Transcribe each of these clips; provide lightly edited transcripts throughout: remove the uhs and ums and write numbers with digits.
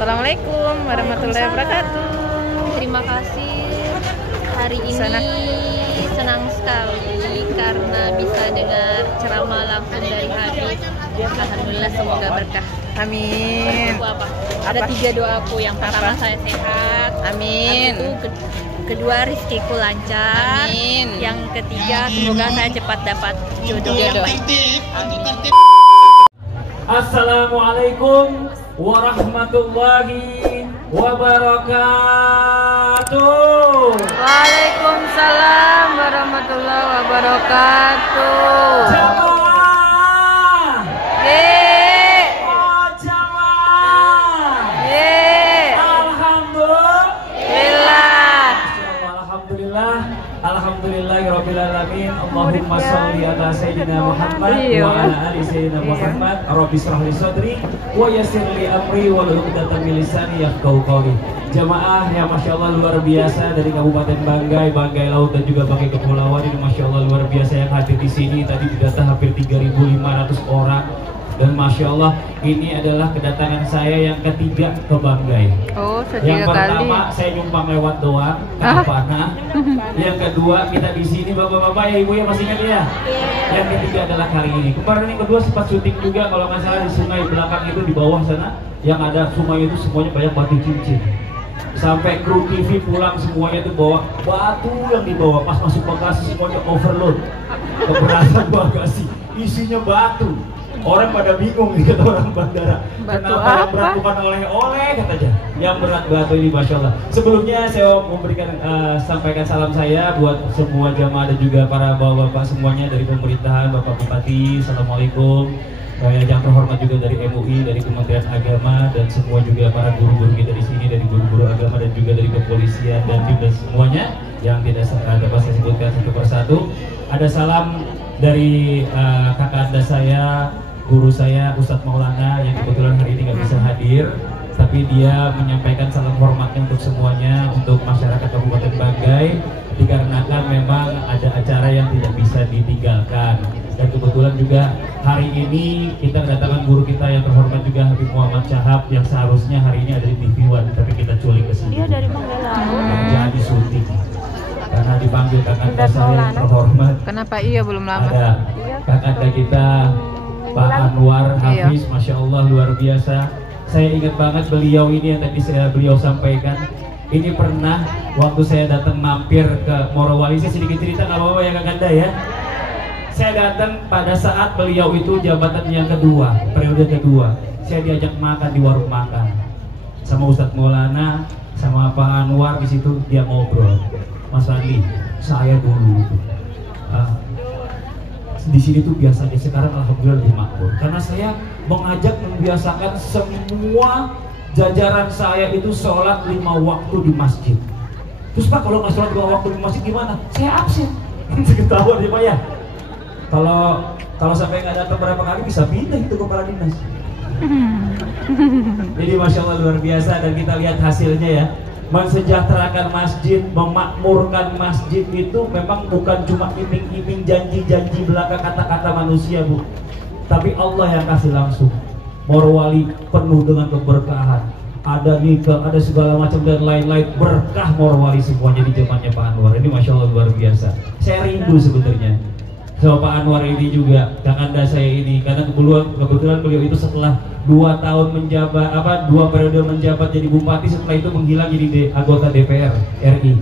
Assalamualaikum warahmatullahi wabarakatuh. Terima kasih. Hari ini Sana. senang sekali karena bisa dengar ceramah langsung dari Habib. Alhamdulillah, semoga berkah. Amin. Doaku apa? Ada 3 doaku. Yang pertama, saya sehat. Amin. Kedua, rizkiku lancar. Amin. Yang ketiga, semoga saya cepat dapat jodoh yang baik. Amin. Assalamualaikum warahmatullahi wabarakatuh. Waalaikumsalam warahmatullahi wabarakatuh. Jamaah, oh jamaah, alhamdulillah, alhamdulillahirobbilalamin. Allahumma sholli ala sayyidina Muhammad wa ala ali sayyidina Muhammad. Rabbi shrah li sadri wa yassir li amri wa hlul 'uqdatam min lisani yafqahu qawli. Jamaah yang masya Allah luar biasa dari Kabupaten Banggai, Banggai Laut dan juga Banggai Kepulauan ini masya Allah luar biasa yang hadir di sini. Tadi didata hampir 3.500 orang. Dan masya Allah ini adalah kedatangan saya yang ketiga ke Banggai. Oh, Yang setiga pertama kali. saya nyumpang lewat doang, karena panah. Yang kedua kita di sini bapak-bapak ya ibu ya masih ingat ya. Yang ketiga adalah kali ini. Kemarin yang kedua sempat syuting juga kalau nggak salah di sungai belakang itu di bawah sana yang ada sungai itu semuanya banyak batu cincin. Sampai kru TV pulang semuanya itu bawa batu yang dibawa pas masuk bagasi semuanya overload. Keberatan bagasi isinya batu. Orang pada bingung nih kata orang bandara. Batu Kenapa yang apa? berat bukan oleh-oleh katanya. Yang berat batu ini masya Allah. Sebelumnya saya memberikan sampaikan salam saya buat semua jamaah dan juga para bapak-bapak semuanya dari pemerintahan, Bapak Bupati. Assalamualaikum. Yang terhormat juga dari MUI, dari Kementerian Agama dan semua juga para guru-guru kita di sini dari guru-guru agama dan juga dari kepolisian dan juga semuanya yang tidak dapat saya sebutkan satu persatu. Ada salam dari kakak anda saya, guru saya Ustadz Maulana yang kebetulan hari ini nggak bisa hadir, tapi dia menyampaikan salam hormatnya untuk semuanya, untuk masyarakat Kabupaten Banggai, dikarenakan memang ada acara yang tidak bisa ditinggalkan. Dan kebetulan juga hari ini kita kedatangan guru kita yang terhormat juga Habib Muhammad Syahab yang seharusnya hari ini ada di TV One, tapi kita culik ke sini. Dia dari Banggai. Jadi syuting karena dipanggil kakak saya yang terhormat. Kenapa iya belum lama? Ada kakak kita Pak Anwar Hafiz, masya Allah luar biasa. Saya ingat banget beliau ini yang tadi beliau sampaikan. Ini pernah waktu saya datang mampir ke Morowali, saya sedikit cerita nggak apa-apa ya kakak anda ya. Saya datang pada saat beliau itu jabatan yang kedua, periode kedua. Saya diajak makan di warung makan sama Ustadz Maulana, sama Pak Anwar di situ dia ngobrol. Mas Fadli, saya dulu di sini tuh biasanya, sekarang alhamdulillah lebih makmur karena saya mengajak membiasakan semua jajaran saya itu sholat 5 waktu di masjid. Terus Pak kalau nggak sholat 5 waktu di masjid gimana? Saya absen. Ketahuan ya Pak ya. Kalau sampai nggak datang berapa kali bisa pindah itu kepala dinas. Jadi masya Allah luar biasa dan kita lihat hasilnya ya. Mensejahterakan masjid, memakmurkan masjid itu memang bukan cuma iming-iming janji-janji belaka kata-kata manusia Bu, tapi Allah yang kasih langsung. Morowali penuh dengan keberkahan, ada nikah, ada segala macam dan lain-lain, berkah Morowali semuanya di zamannya Pak Anwar. Ini masya Allah luar biasa. Saya rindu sebenarnya sama Pak Anwar ini juga, kakanda saya ini, karena kebetulan beliau itu setelah 2 tahun menjabat, 2 periode menjabat jadi bupati, setelah itu menghilang jadi anggota DPR RI.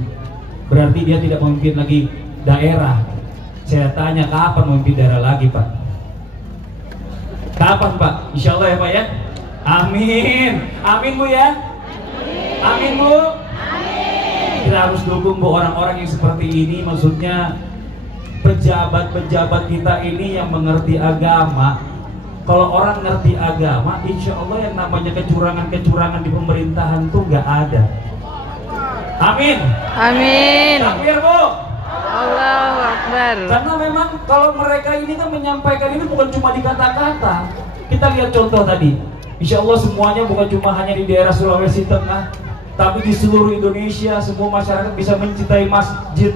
Berarti dia tidak memimpin lagi daerah. Saya tanya kapan memimpin daerah lagi Pak? Kapan Pak? Insya Allah ya Pak ya? Amin. Amin Bu ya? Amin Bu? Amin. Kita harus dukung Bu orang-orang yang seperti ini, maksudnya pejabat-pejabat kita ini yang mengerti agama. Kalau orang ngerti agama, insya Allah yang namanya kecurangan-kecurangan di pemerintahan tuh nggak ada. Amin. Amin. Takbir Bu. Allahu Akbar. Karena memang kalau mereka ini kan menyampaikan ini bukan cuma di kata-kata. Kita lihat contoh tadi. Insya Allah semuanya bukan cuma hanya di daerah Sulawesi Tengah, tapi di seluruh Indonesia semua masyarakat bisa mencintai masjid.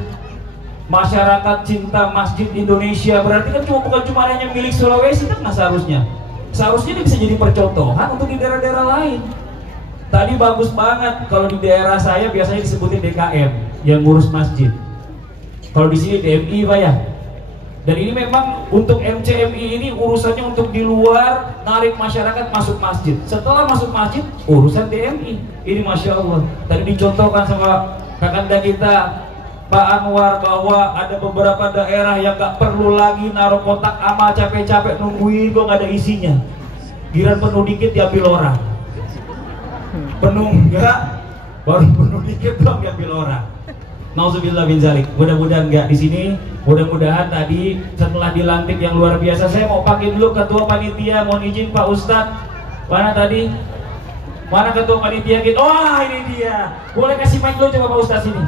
Masyarakat cinta masjid Indonesia, berarti kan bukan cuma hanya milik Sulawesi Tengah seharusnya. Seharusnya ini bisa jadi percontohan untuk di daerah-daerah lain. Tadi bagus banget. Kalau di daerah saya biasanya disebutin DKM yang ngurus masjid. Kalau di sini DMI Pak ya. Dan ini memang untuk MCMI ini urusannya untuk di luar, narik masyarakat masuk masjid. Setelah masuk masjid, urusan DMI. Ini Masya Allah. Tadi dicontohkan sama kakanda kita Pak Anwar bahwa ada beberapa daerah yang gak perlu lagi naruh kotak amal capek-capek nungguin kok gak ada isinya. Giran penuh dikit diambil orang. Penuh enggak, baru penuh dikit dong diambil orang. Nauzubillah min zalik. Mudah-mudahan enggak di sini. Mudah-mudahan tadi setelah dilantik yang luar biasa, saya mau pakai dulu ketua panitia. Mohon izin Pak Ustadz. Mana tadi? Mana ketua panitia kita? Oh ini dia. Boleh kasih mic dulu coba Pak Ustadz sini.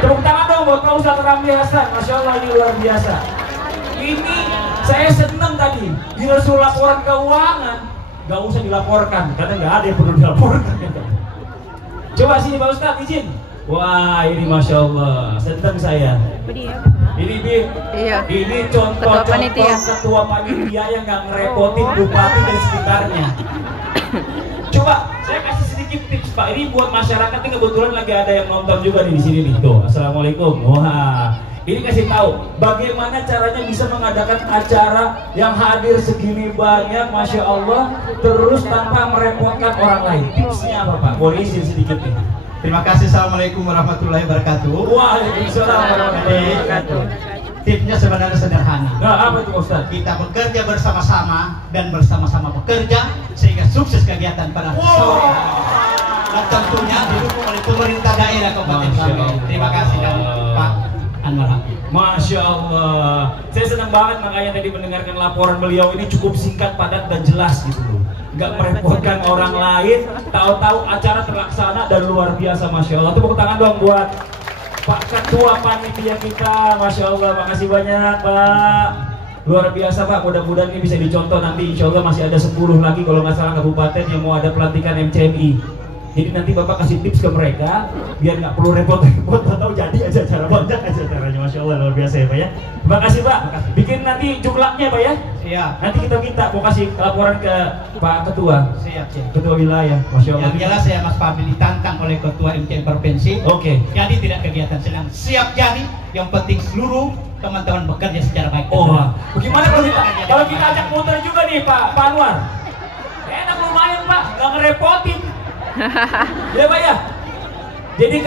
Tepuk tangan dong buat Pak Ustadz Ramli Hasan. Masya Allah ini luar biasa. Ini saya senang tadi. Bila suruh laporan keuangan, nggak usah dilaporkan karena nggak ada yang perlu dilaporkan. Coba sini Pak Ustadz izin. Wah ini Masya Allah, senang saya. Ini Bi, Iya. ini contoh ketua panitia yang nggak ngerepotin bupati dan sekitarnya. Coba saya kasih sedikit tips Pak. Ini buat masyarakat ini kebetulan lagi ada yang nonton juga nih di sini nih. Tuh, assalamualaikum. Wah, ini kasih tahu bagaimana caranya bisa mengadakan acara yang hadir segini banyak, Masya Allah, terus tanpa merepotkan orang lain. Tipsnya apa Pak? Boleh izin sedikit nih. Terima kasih. Assalamualaikum warahmatullahi wabarakatuh. Waalaikumsalam warahmatullahi wabarakatuh. Tipsnya sebenarnya sederhana. Nah, apa itu Ustaz? Kita bekerja bersama-sama dan bersama-sama bekerja sehingga sukses kegiatan pada sore hari. Dan tentunya didukung oleh pemerintah daerah Kabupaten Sragen. Terima kasih dari Pak Anwar Habib. Masya Allah. Saya senang banget makanya tadi mendengarkan laporan beliau ini cukup singkat, padat dan jelas gitu loh. Nggak merepotkan orang lain, tahu-tahu acara terlaksana dan luar biasa Masya Allah. Tepuk tangan dong buat Pak Ketua Panitia kita. Masya Allah, makasih banyak Pak. Luar biasa Pak, mudah-mudahan ini bisa dicontoh nanti. Insya Allah masih ada 10 lagi kalau nggak salah kabupaten yang mau ada pelantikan MCMI. Jadi nanti Bapak kasih tips ke mereka biar nggak perlu repot-repot atau jadi aja acara banyak aja acaranya. Masya Allah luar biasa ya Pak ya. Terima kasih Pak. Bikin nanti juklaknya Pak ya. Siap. Nanti kita minta mau kasih laporan ke Pak Ketua. Siap. Ketua wilayah. Masya Allah. Yang jelas saya Mas Fadli ditantang oleh Ketua MCM Provinsi. Oke. Jadi tidak kegiatan sedang siap jadi. Yang penting seluruh teman-teman bekerja secara baik. Oh, bagaimana kalau kita ajak muter juga nih Pak Anwar? Enak lumayan Pak, nggak ngerepotin. Ya Pak ya. Jadi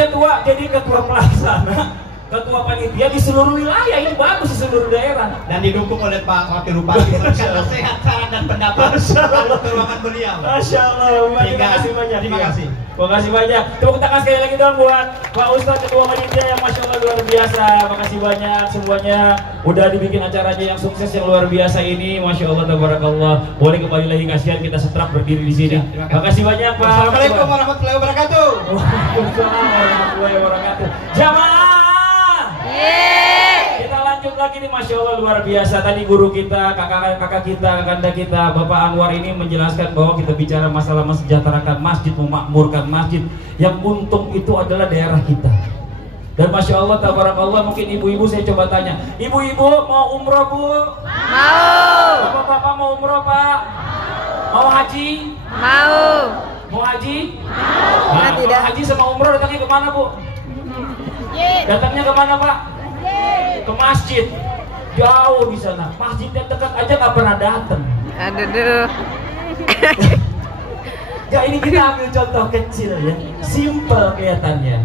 ketua pelaksana, ketua panitia di seluruh wilayah ini bagus di seluruh daerah. Dan didukung oleh Pak Wakil Bupati berkata sehat saran dan pendapat selalu ke ruangan beliau. Masya Allah, terima kasih banyak. Terima kasih. Terima kasih banyak. Tepuk tangan sekali lagi dong buat Pak Ustadz Ketua Panitia yang Masya Allah luar biasa. Makasih banyak semuanya. Udah dibikin acaranya yang sukses yang luar biasa ini. Masya Allah, tabarakallah. Boleh kembali lagi kasihan kita setrap berdiri di sini. Terima kasih banyak Pak. Assalamualaikum warahmatullahi wabarakatuh. Waalaikumsalam warahmatullahi wabarakatuh. Jamaah. Kita lanjut lagi nih, Masya Allah luar biasa. Tadi guru kita, kakak kita, kakanda kita, Bapak Anwar ini menjelaskan bahwa kita bicara masalah mensejahterakan masjid, memakmurkan masjid. Yang untung itu adalah daerah kita. Dan Masya Allah, tabarakallah, mungkin ibu-ibu saya coba tanya, ibu-ibu mau umroh Bu? Mau. Bapak-bapak mau umroh Pak? Mau haji? Mau. Mau haji? Nah, Kalau tidak. haji sama umroh datangnya kemana Bu? Datangnya kemana Pak? Ke masjid. Jauh di sana. Masjid yang dekat aja nggak pernah datang. Aduh. Ya ini kita ambil contoh kecil ya, simple kelihatannya.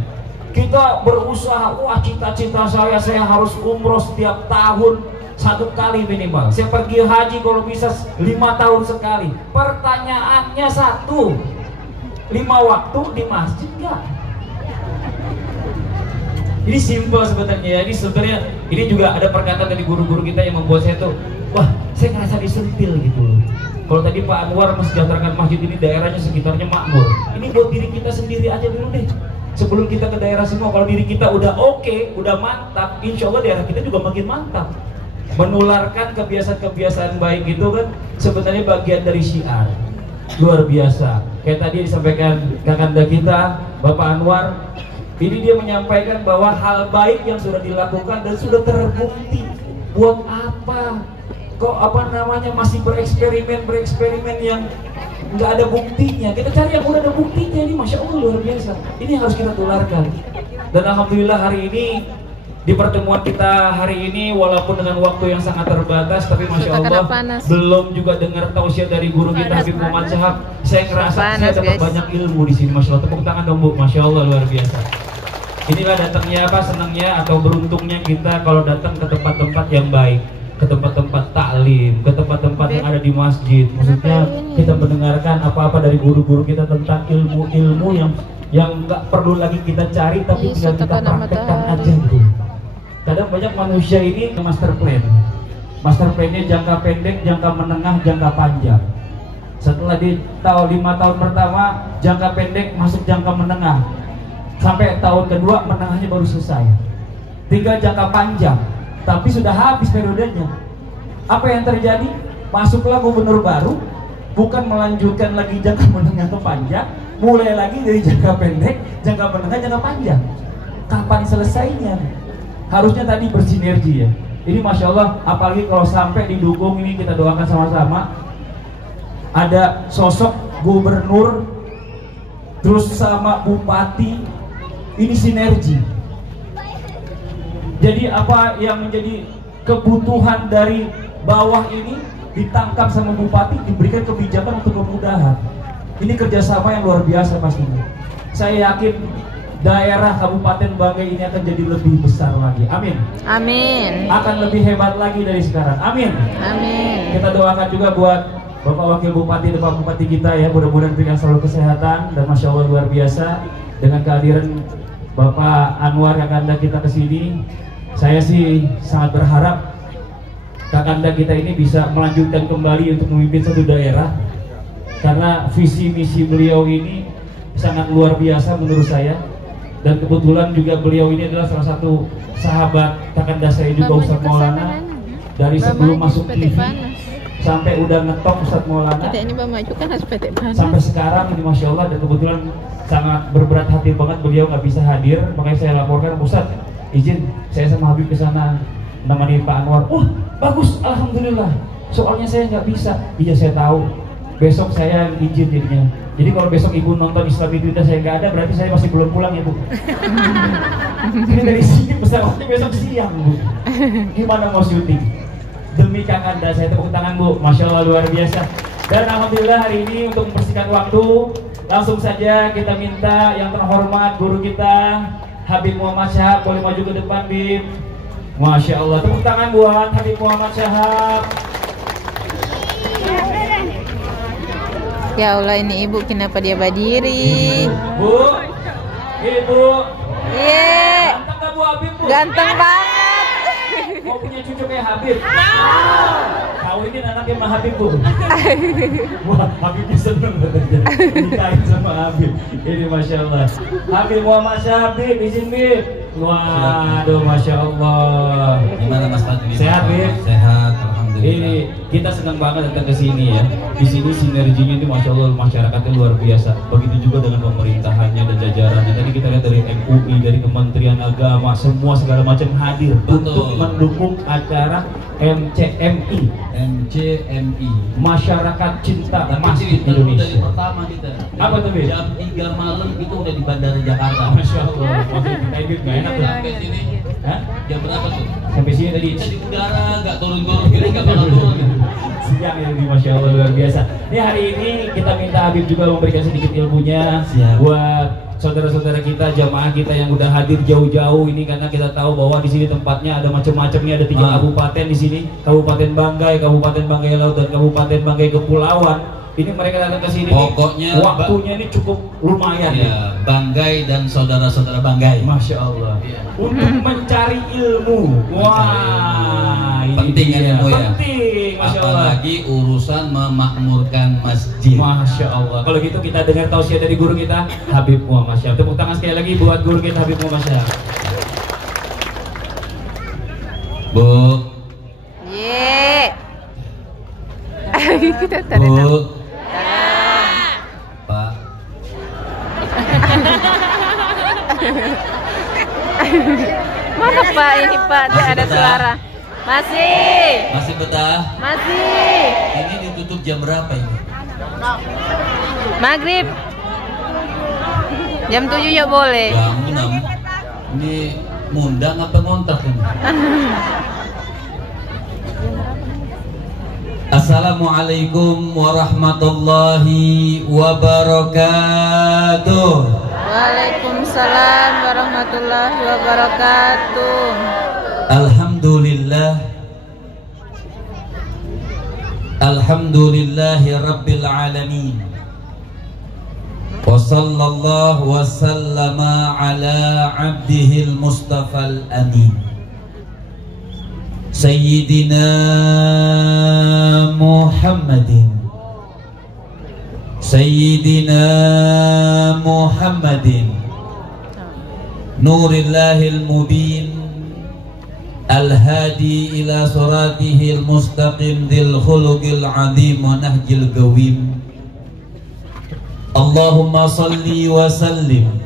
Kita berusaha, wah cita-cita saya harus umroh setiap tahun 1 kali minimal. Saya pergi haji kalau bisa 5 tahun sekali. Pertanyaannya 1, 5 waktu di masjid nggak? Ini simple sebenarnya. Ini juga ada perkataan dari guru-guru kita yang membuat saya tuh, wah saya ngerasa disentil gitu loh. Kalau tadi Pak Anwar mensejahterakan masjid ini daerahnya sekitarnya makmur. Ini buat diri kita sendiri aja dulu deh. Sebelum kita ke daerah semua, kalau diri kita udah oke, udah mantap, insya Allah daerah kita juga makin mantap. Menularkan kebiasaan-kebiasaan baik itu kan sebenarnya bagian dari syiar. Luar biasa. Kayak tadi disampaikan kakanda kita, Bapak Anwar. Ini dia menyampaikan bahwa hal baik yang sudah dilakukan dan sudah terbukti. Buat apa? Kok masih bereksperimen yang nggak ada buktinya. Kita cari yang udah ada buktinya. Ini Masya Allah luar biasa. Ini harus kita tularkan. Dan alhamdulillah hari ini di pertemuan kita hari ini walaupun dengan waktu yang sangat terbatas, tapi Masya Allah belum juga dengar tausiah dari guru kita Habib Muhammad Syahab. Saya ngerasa saya dapat banyak ilmu di sini. Masya Allah, tepuk tangan dong Bu. Masya Allah luar biasa. Inilah datangnya apa, senangnya atau beruntungnya kita kalau datang ke tempat-tempat yang baik, ke tempat-tempat taklim, ke tempat-tempat yang ada di masjid. Maksudnya kita mendengarkan apa-apa dari guru-guru kita tentang ilmu-ilmu yang nggak perlu lagi kita cari, tapi tinggal kita praktekkan aja gitu. Kadang banyak manusia ini master plan. Master plan-nya jangka pendek, jangka menengah, jangka panjang. Setelah di tahun 5 tahun pertama jangka pendek masuk jangka menengah, sampai tahun kedua menengahnya baru selesai. 3 jangka panjang, tapi sudah habis periodenya. Apa yang terjadi? Masuklah gubernur baru, bukan melanjutkan lagi jangka menengah ke panjang, mulai lagi dari jangka pendek, jangka menengah, jangka panjang. Kapan selesainya? Harusnya tadi bersinergi ya. Ini Masya Allah, apalagi kalau sampai didukung, ini kita doakan sama-sama. Ada sosok gubernur, terus sama bupati, ini sinergi. Jadi apa yang menjadi kebutuhan dari bawah ini ditangkap sama bupati, diberikan kebijakan untuk kemudahan. Ini kerjasama yang luar biasa pastinya. Saya yakin daerah Kabupaten Banggai ini akan jadi lebih besar lagi. Amin. Amin. Akan lebih hebat lagi dari sekarang. Amin. Amin. Kita doakan juga buat Bapak Wakil Bupati dan Pak Bupati kita ya, mudah-mudahan diberikan selalu kesehatan dan Masya Allah luar biasa dengan kehadiran Bapak Anwar Kakanda kita ke sini. Saya sih sangat berharap Kakanda kita ini bisa melanjutkan kembali untuk memimpin satu daerah, karena visi misi beliau ini sangat luar biasa menurut saya. Dan kebetulan juga beliau ini adalah salah satu sahabat Kakanda saya juga, Ustadz Maulana. Dari sebelum masuk TV sampai udah ngetop Ustadz Maulana, sampai sekarang ini Masya Allah. Dan kebetulan sangat berberat hati banget beliau nggak bisa hadir, makanya saya laporkan, Ustadz izin saya sama Habib ke sana nemani Pak Anwar. Bagus, alhamdulillah. Soalnya saya nggak bisa. Iya saya tahu. Besok saya izin jadinya. Jadi kalau besok ibu nonton Islam itu saya nggak ada, berarti saya masih belum pulang ya Bu. Ini dari sini pesawatnya besok siang Bu. Gimana mau syuting? Demi Kakanda saya tepuk tangan Bu. Masya Allah luar biasa. Dan alhamdulillah hari ini untuk mempersingkat waktu, langsung saja kita minta yang terhormat guru kita Habib Muhammad Syahab boleh maju ke depan Bib. Masya Allah, tepuk tangan buat Habib Muhammad Syahab. Ya Allah, ini ibu kenapa dia berdiri? Bu, ibu. Ye, Ganteng gak Bu Habib Bu? ganteng banget. Mau punya cucu kayak Habib? Kawinin anaknya sama Habib Bu. Wah, Habibnya seneng banget nikahin sama Habib. Ini Masya Allah. Habib Muhammad Syahab, izin Bib. Waduh, Masya Allah. Gimana Mas Fadli? Sehat Bib? Sehat, alhamdulillah. Ini kita senang banget datang ke sini ya. Di sini sinerginya itu Masya Allah masyarakatnya luar biasa. Begitu juga dengan pemerintahannya dan jajarannya. Tadi kita lihat dari MUI, dari Kementerian Agama, semua segala macam hadir. Betul. Untuk mendukung acara MCMI, Masyarakat Cinta Masjid Dari Indonesia. pertama kita. Apa tuh Bib? Jam 3 malam itu udah di Bandara Jakarta. Masya Allah, maksudnya kita Bib nggak enak tuh. Sampai sini. Hah? Jam berapa tuh? Sampai sini tadi. Kita di udara, nggak turun-turun, kira nggak bakal turun. Siang ini Masya Allah luar biasa. Ini hari ini kita minta Habib juga memberikan sedikit ilmunya. Siap. Buat saudara-saudara kita, jamaah kita yang udah hadir jauh-jauh ini, karena kita tahu bahwa di sini tempatnya ada macam-macam nih, ada 3 kabupaten di sini, Kabupaten Banggai, Kabupaten Banggai Laut, dan Kabupaten Banggai Kepulauan. Ini mereka datang ke sini. Pokoknya waktunya ini cukup lumayan ya, Banggai dan saudara-saudara Banggai. Masya Allah. Iya. Untuk mencari ilmu. Wah, ini penting kan dia. ilmu ya? Penting, Masya Allah. Apalagi urusan memakmurkan masjid. Masya Allah. Kalau gitu kita dengar tausiah dari guru kita Habib Muhammad Syahab. Tepuk tangan sekali lagi buat guru kita Habib Muhammad Syahab. Bu. Ye. Kita tarik Bu. nafas. Pak. Mana Pak ini Pak? Tidak Masih ada betah? suara. Masih. Masih betah? Masih. Ini ditutup jam berapa ini? Maghrib. Jam 7 ya boleh. Jam 6. Ini mundang apa ngontrak ini? Assalamualaikum warahmatullahi wabarakatuh. Waalaikumsalam warahmatullahi wabarakatuh. Alhamdulillah. Alhamdulillahi rabbil alamin. Wa sallallahu wa sallama ala abdihil mustafal amin. Sayyidina Muhammadin Nurillahil mubin Al-hadi ila suratihil mustaqim Dil khuluqil azim wa nahjil qawim. Allahumma salli wa sallim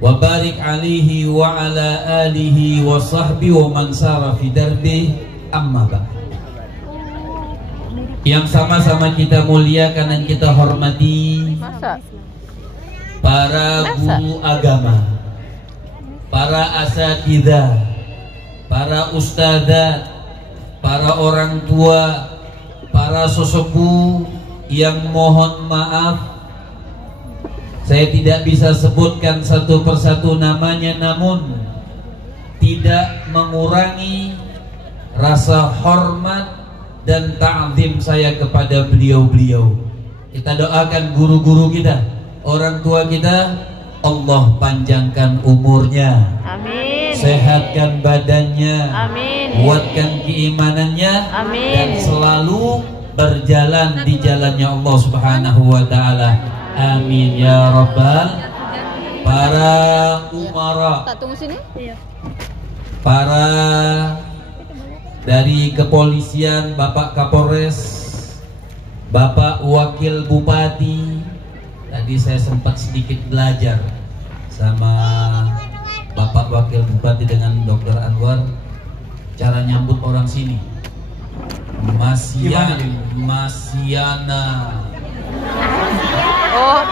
wa barik alaihi wa ala alihi wa sahbihi wa man sara fi darbi, amma ba'd. Yang sama-sama kita muliakan dan kita hormati para guru agama, para asatidzah, para ustadzah, para orang tua, para sesepuh yang mohon maaf saya tidak bisa sebutkan satu persatu namanya, namun tidak mengurangi rasa hormat dan ta'zim saya kepada beliau-beliau. Kita doakan guru-guru kita, orang tua kita, Allah panjangkan umurnya, Amin. sehatkan badannya, Amin. kuatkan keimanannya, Amin. dan selalu berjalan di jalannya Allah Subhanahu wa Ta'ala. Amin ya Rabbal. Para umara, Tak tunggu sini? Iya. para dari kepolisian, Bapak Kapolres, Bapak Wakil Bupati. Tadi saya sempat sedikit belajar sama Bapak Wakil Bupati dengan Dr. Anwar cara nyambut orang sini. Masiana. Oh,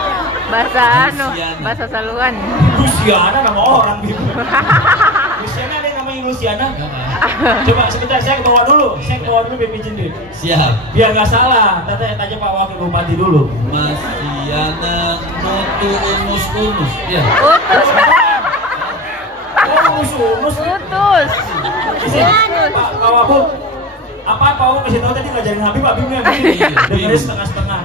bahasa Luciana. bahasa saluan. Luciana nama orang gitu. Luciana ada yang namanya Luciana. Coba sebentar, saya ke bawah dulu Baby Jindri. Siap. Biar nggak salah, tanya Pak Wakil Bupati dulu. Masiana Nutu Umus. Ya. Utus. Oh, umus. Utus. Pak Wabul, apa Pak Wabul kasih tahu tadi ngajarin Habibnya begini. Dengerin setengah-setengah.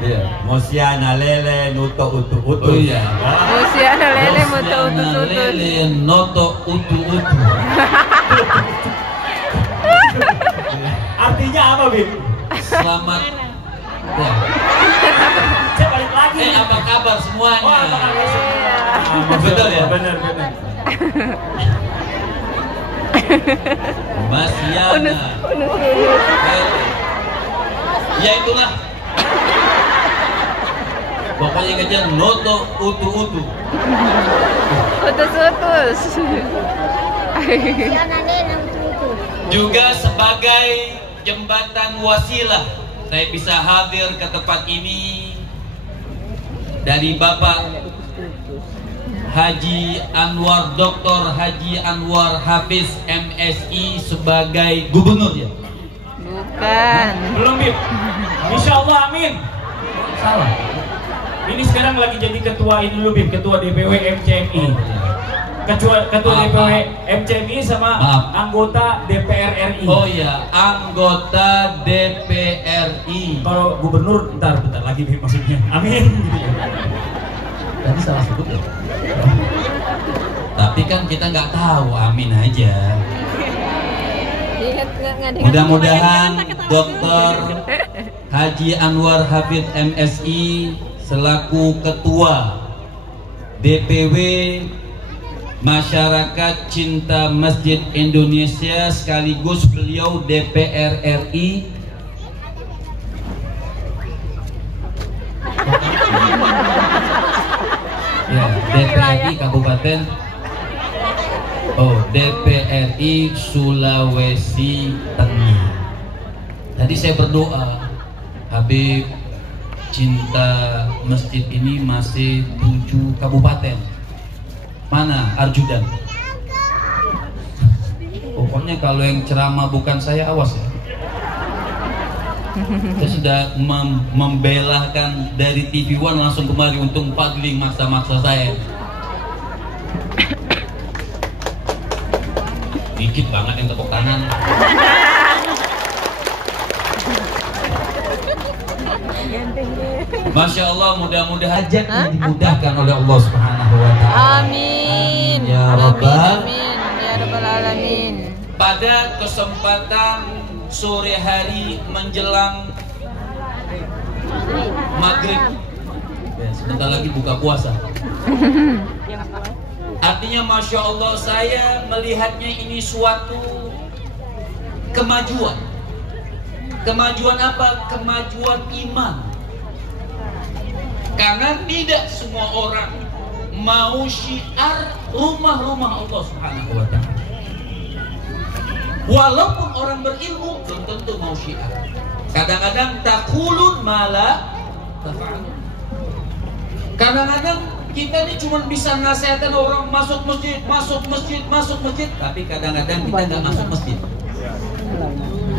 Iya. Mosiana lele nuto utu. Oh iya. Luciana lele mutu utus utus. Lele noto utu. Artinya apa, Bib? Selamat. Ya. Saya balik lagi. Apa kabar semuanya? Oh, apa kabar semua? Betul ya? Benar. Masiana. Ya itulah. Pokoknya kejar noto utu. Utus utus. Juga sebagai jembatan wasilah saya bisa hadir ke tempat ini dari Bapak Haji Anwar, Dr. Haji Anwar Hafiz MSI sebagai gubernur ya. Bukan. Belum, Bib. Insya Allah, amin. Salah. Ini sekarang lagi jadi ketua ini dulu, Bib, ketua DPW MCMI. Ketua DPW MCMI sama Maaf. anggota DPR RI. Oh iya, anggota DPRI. Kalau gubernur, bentar lagi, Bib, maksudnya. Amin. Tadi salah sebut ya. Tapi kan kita nggak tahu, amin aja. Mudah-mudahan Dr. Haji Anwar Hafid MSI selaku Ketua DPW Masyarakat Cinta Masjid Indonesia sekaligus beliau DPR RI ya, DPRI Kabupaten DPRI Sulawesi Tengah. Tadi saya berdoa Habib cinta masjid ini masih 7 kabupaten. Mana Arjudan? Pokoknya kalau yang ceramah bukan saya, awas ya. Saya sudah membelahkan dari TV One langsung kemari, untung Fadli maksa-maksa saya. Dikit banget yang tepuk tangan. Masya Allah, mudah-mudahan hajatnya dimudahkan oleh Allah Subhanahu wa Ta'ala. Amin. Ya Rabbal. Amin. Ya Rabbal Alamin. Pada kesempatan sore hari menjelang maghrib, ya, sebentar lagi buka puasa. Artinya Masya Allah, saya melihatnya ini suatu kemajuan. Kemajuan apa? Kemajuan iman. Karena tidak semua orang mau syiar rumah-rumah Allah Subhanahu wa Ta'ala. Walaupun orang berilmu belum tentu mau syiar. Kadang-kadang taqulun mala tafa'alun. Kadang-kadang kita ini cuma bisa nasihatkan orang masuk masjid, masuk masjid, masuk masjid, tapi kadang-kadang kita nggak masuk masjid.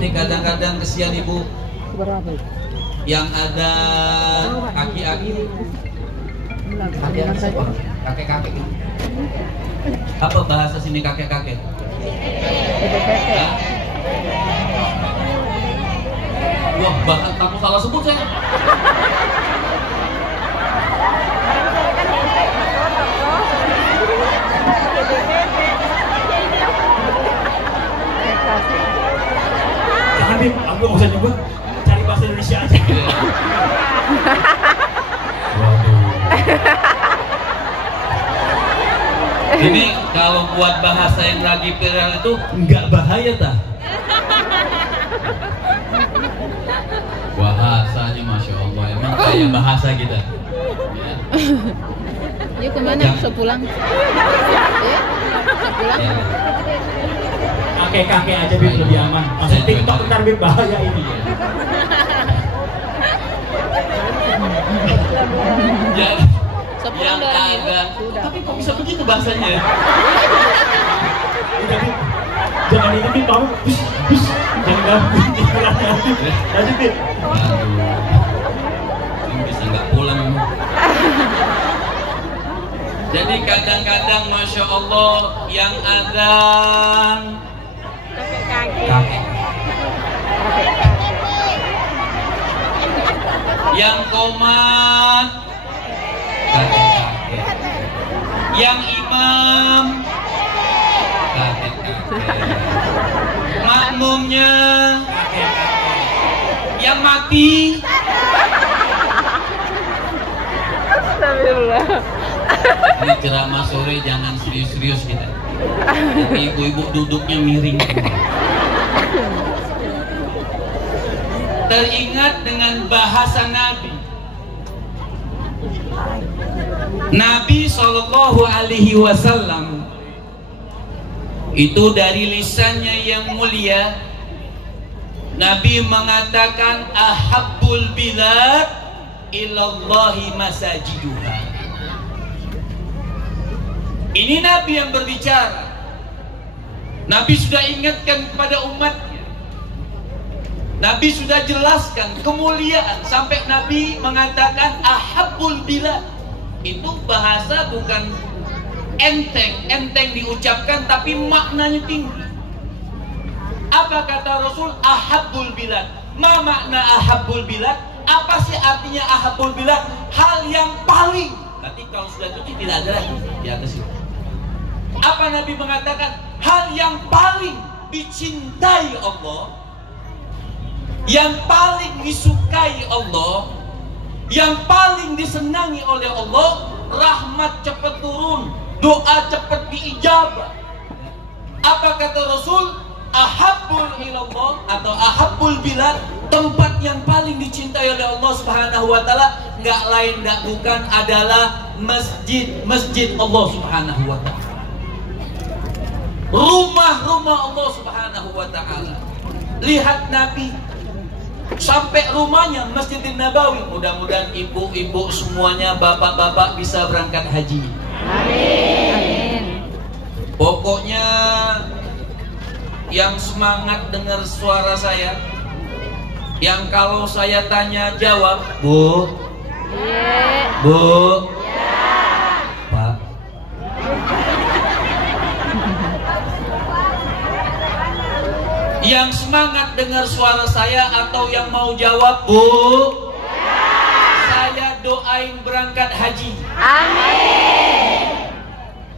Ini kadang-kadang kesian ibu yang ada aki-aki, kakek-kakek. Apa bahasa sini kakek-kakek? Wah, bahkan kamu salah sebut saya. Habib, aku nggak usah nyebut, cari bahasa Indonesia aja. Ini kalau buat bahasa yang lagi viral itu nggak bahaya tah? Bahasanya Masya Allah, emang kayak bahasa kita. Ya. Yuk kemana? Bisa pulang? Ya? Bisa pulang? Ya. Kakek-kakek aja Bib lebih aman. Masuk TikTok ntar Bib bahaya ini. Ya. Sepulang Yang dari ada, tapi kok bisa begitu bahasanya? Udah Bib, jangan itu Bib, kamu bis, jangan gabung. Lanjut Bib. Aduh, ini bisa nggak pulang. Jadi kadang-kadang Masya Allah yang ada kakek, yang komat kakek-kakek, yang imam kakek-kakek, makmumnya yang mati. Astagfirullah. Ini ceramah sore jangan serius-serius kita. Tapi ibu-ibu duduknya miring. Teringat dengan bahasa Nabi. Nabi SAW itu dari lisannya yang mulia, Nabi mengatakan ahabbul bilad ilallahi masajiduha. Ini Nabi yang berbicara. Nabi sudah ingatkan kepada umatnya. Nabi sudah jelaskan kemuliaan sampai Nabi mengatakan ahabbul bilad. Itu bahasa bukan enteng diucapkan tapi maknanya tinggi. Apa kata Rasul? Ahabbul bilad. Ma makna ahabbul bilad? Apa sih artinya ahabbul bilad? Hal yang paling. Berarti kalau sudah itu tidak ada lagi di atas itu. Apa Nabi mengatakan? Hal yang paling dicintai Allah, yang paling disukai Allah, yang paling disenangi oleh Allah, rahmat cepat turun, doa cepat diijabah. Apa kata Rasul? Ahabbul ilallah atau ahabbul bilad, tempat yang paling dicintai oleh Allah Subhanahu wa Ta'ala, nggak lain nggak bukan adalah masjid Allah Subhanahu wa Ta'ala, rumah-rumah Allah Subhanahu wa Ta'ala. Lihat Nabi sampai rumahnya Masjidin Nabawi. Mudah-mudahan ibu-ibu semuanya, bapak-bapak bisa berangkat haji. Amin. Pokoknya yang semangat dengar suara saya, yang kalau saya tanya jawab, Bu, Bu, Pak. Yang semangat dengar suara saya atau yang mau jawab, Bu, saya doain berangkat haji. Amin.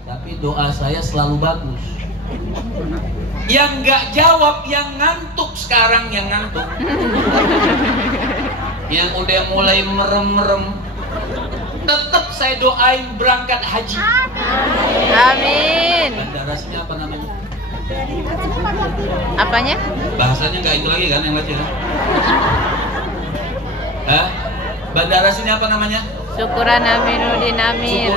Tapi doa saya selalu bagus. Yang nggak jawab, yang ngantuk sekarang, yang ngantuk, yang udah mulai merem-merem, tetap saya doain berangkat haji. Amin. Bandara sini apa namanya? Apanya? Bahasanya nggak itu lagi kan yang lain? Hah? Bandara sini apa namanya? Syukuran Aminuddin Amir.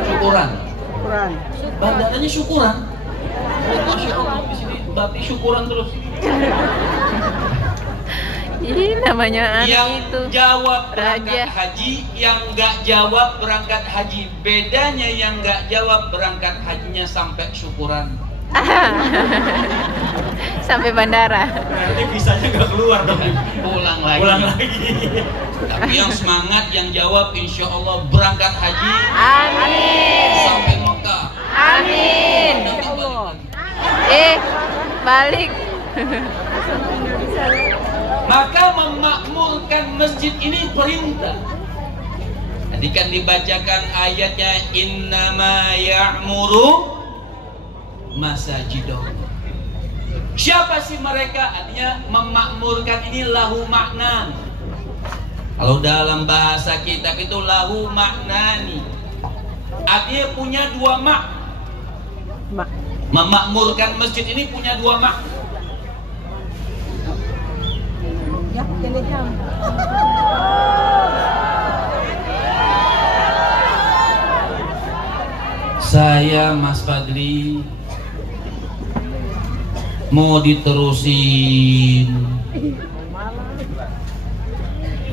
Syukuran. Syukuran. Bandaranya Syukuran. Masya Allah, di sini batik syukuran terus. Ini namanya Yang itu. jawab Raja. berangkat haji, yang nggak jawab berangkat haji. Bedanya yang nggak jawab berangkat hajinya sampai Syukuran. Sampai bandara. Berarti visanya nggak keluar dong. Pulang lagi. Pulang lagi. Tapi yang semangat, yang jawab, insya Allah berangkat haji Amin. sampai Mekah. Amin. Nanti balik lagi. Balik. Maka memakmurkan masjid ini perintah. Tadi kan dibacakan ayatnya, innama ya'muru masajidallah. Siapa sih mereka? Artinya memakmurkan ini lahu makna. Kalau dalam bahasa kitab itu lahu maknani, artinya punya dua makna. Memakmurkan masjid ini punya dua makna. Saya Mas Fadli mau diterusin,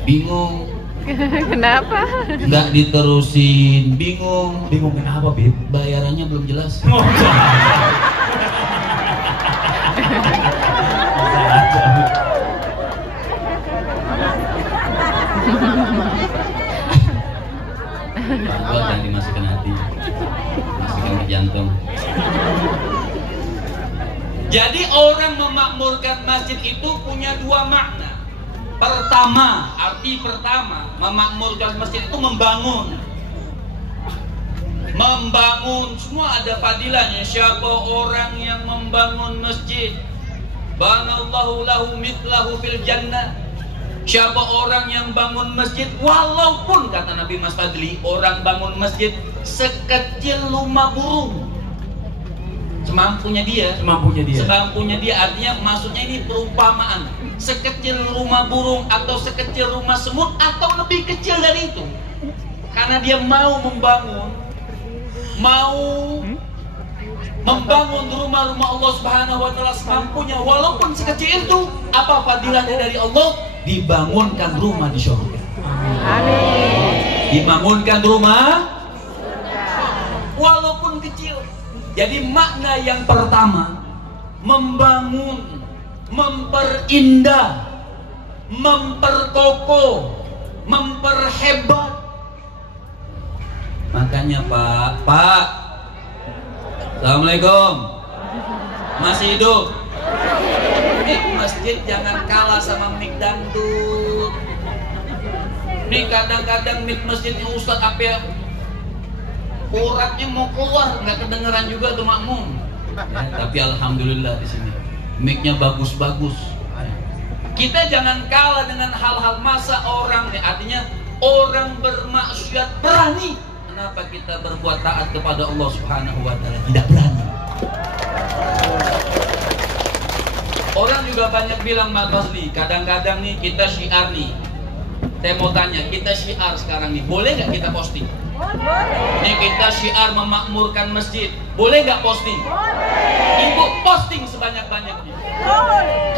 bingung. Kenapa? Nggak diterusin, bingung. Bingung kenapa, Bib? Bayarannya belum jelas. Gua jangan dimasukkan hati, masukkan ke jantung. Jadi orang memakmurkan masjid itu punya dua makna. Pertama, arti pertama, memakmurkan masjid itu membangun. Membangun, semua ada fadilahnya. Siapa orang yang membangun masjid, banallahu lahu mithlahu fil jannah. Siapa orang yang bangun masjid, walaupun kata Nabi Mas Fadli, orang bangun masjid sekecil rumah burung, semampunya dia. Semampunya dia, artinya maksudnya ini perumpamaan. Sekecil rumah burung atau sekecil rumah semut atau lebih kecil dari itu. Karena dia mau membangun, membangun rumah-rumah Allah Subhanahu wa taala semampunya, walaupun sekecil itu. Apa fadilahnya dari Allah? Dibangunkan rumah di surga. Amin. Dibangunkan rumah walaupun kecil. Jadi makna yang pertama, membangun, memperindah, memperkokoh, memperhebat. Makanya Pak, Assalamualaikum, masih hidup? Mik masjid jangan kalah sama mik dangdut. Nih kadang-kadang mik masjidnya Ustadz apa ya, uratnya mau keluar, nggak kedengeran juga tuh makmum. Ya, tapi alhamdulillah di sini mic-nya bagus-bagus. Kita jangan kalah dengan hal-hal masa orang, artinya orang bermaksiat berani. Kenapa kita berbuat taat kepada Allah Subhanahu wa taala tidak berani? Orang juga banyak bilang, Mas Fadli, kadang-kadang nih kita syiar nih. Saya mau tanya, kita syiar sekarang nih, boleh nggak kita posting? Nih kita syiar memakmurkan masjid, boleh nggak posting? Boleh. Ibu posting sebanyak-banyaknya.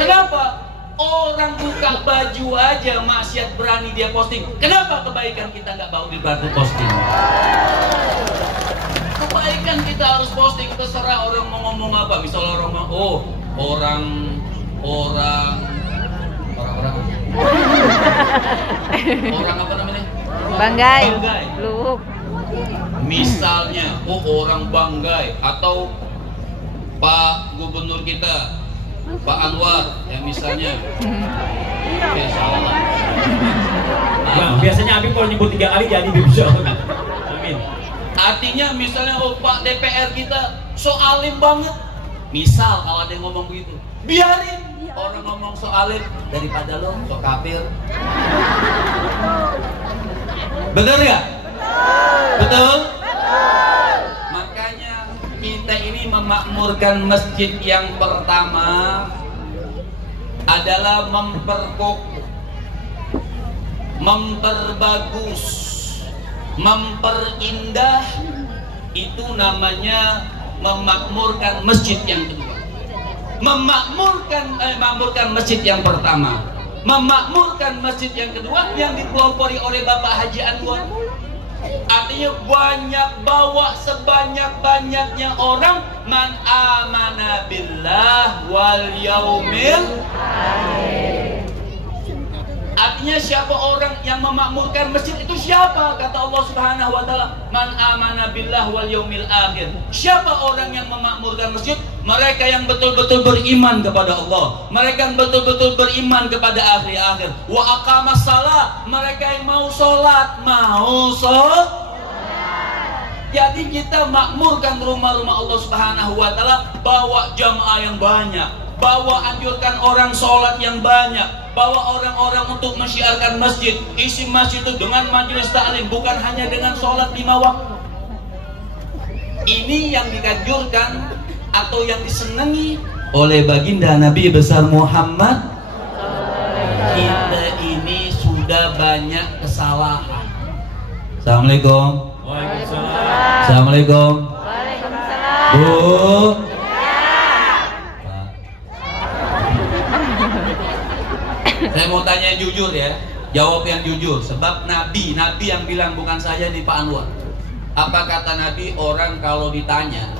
Kenapa? Orang buka baju aja maksiat berani dia posting. Kenapa kebaikan kita nggak mau dibantu posting? Kebaikan kita harus posting, terserah orang mau ngomong apa. Misalnya orang mau, orang apa namanya? Banggai. Banggai. Luk. Misalnya, orang Banggai atau Pak Gubernur kita, Pak Anwar, ya misalnya. Oke, salah. Nah, biasanya Abi kalau nyebut 3 kali jadi bisa. Amin. Artinya misalnya Pak DPR kita so alim banget. Misal kalau ada yang ngomong begitu, biarin orang ngomong so alim daripada lo so kafir. Bener ya? Betul? Makanya kita ini memakmurkan masjid yang pertama adalah memperbagus, memperindah. Itu namanya memakmurkan masjid yang kedua. Memakmurkan masjid yang pertama, memakmurkan masjid yang kedua yang dipelopori oleh Bapak Haji Anwar. Artinya banyak, bawa sebanyak-banyaknya orang, man amana billah wal yaumil akhir. Artinya siapa orang yang memakmurkan masjid itu siapa? Kata Allah Subhanahu wa taala, man amana billah wal yaumil akhir. Siapa orang yang memakmurkan masjid? Mereka yang betul-betul beriman kepada Allah, mereka yang betul-betul beriman kepada akhir-akhir. Wa aqamas shalah, mereka yang mau sholat, Jadi kita makmurkan rumah-rumah Allah Subhanahu wa taala, bawa jamaah yang banyak, bawa anjurkan orang sholat yang banyak, bawa orang-orang untuk mensyiarkan masjid. Isi masjid itu dengan majelis taklim, bukan hanya dengan sholat 5 waktu. Ini yang dikanjurkan atau yang disenangi oleh baginda Nabi besar Muhammad. Kita ini sudah banyak kesalahan. Assalamualaikum. Waalaikumsalam. Assalamualaikum. Waalaikumsalam. Bu. Saya mau tanya jujur ya, jawab yang jujur. Sebab Nabi yang bilang, bukan saja di Pak Anwar. Apa kata Nabi? Orang kalau ditanya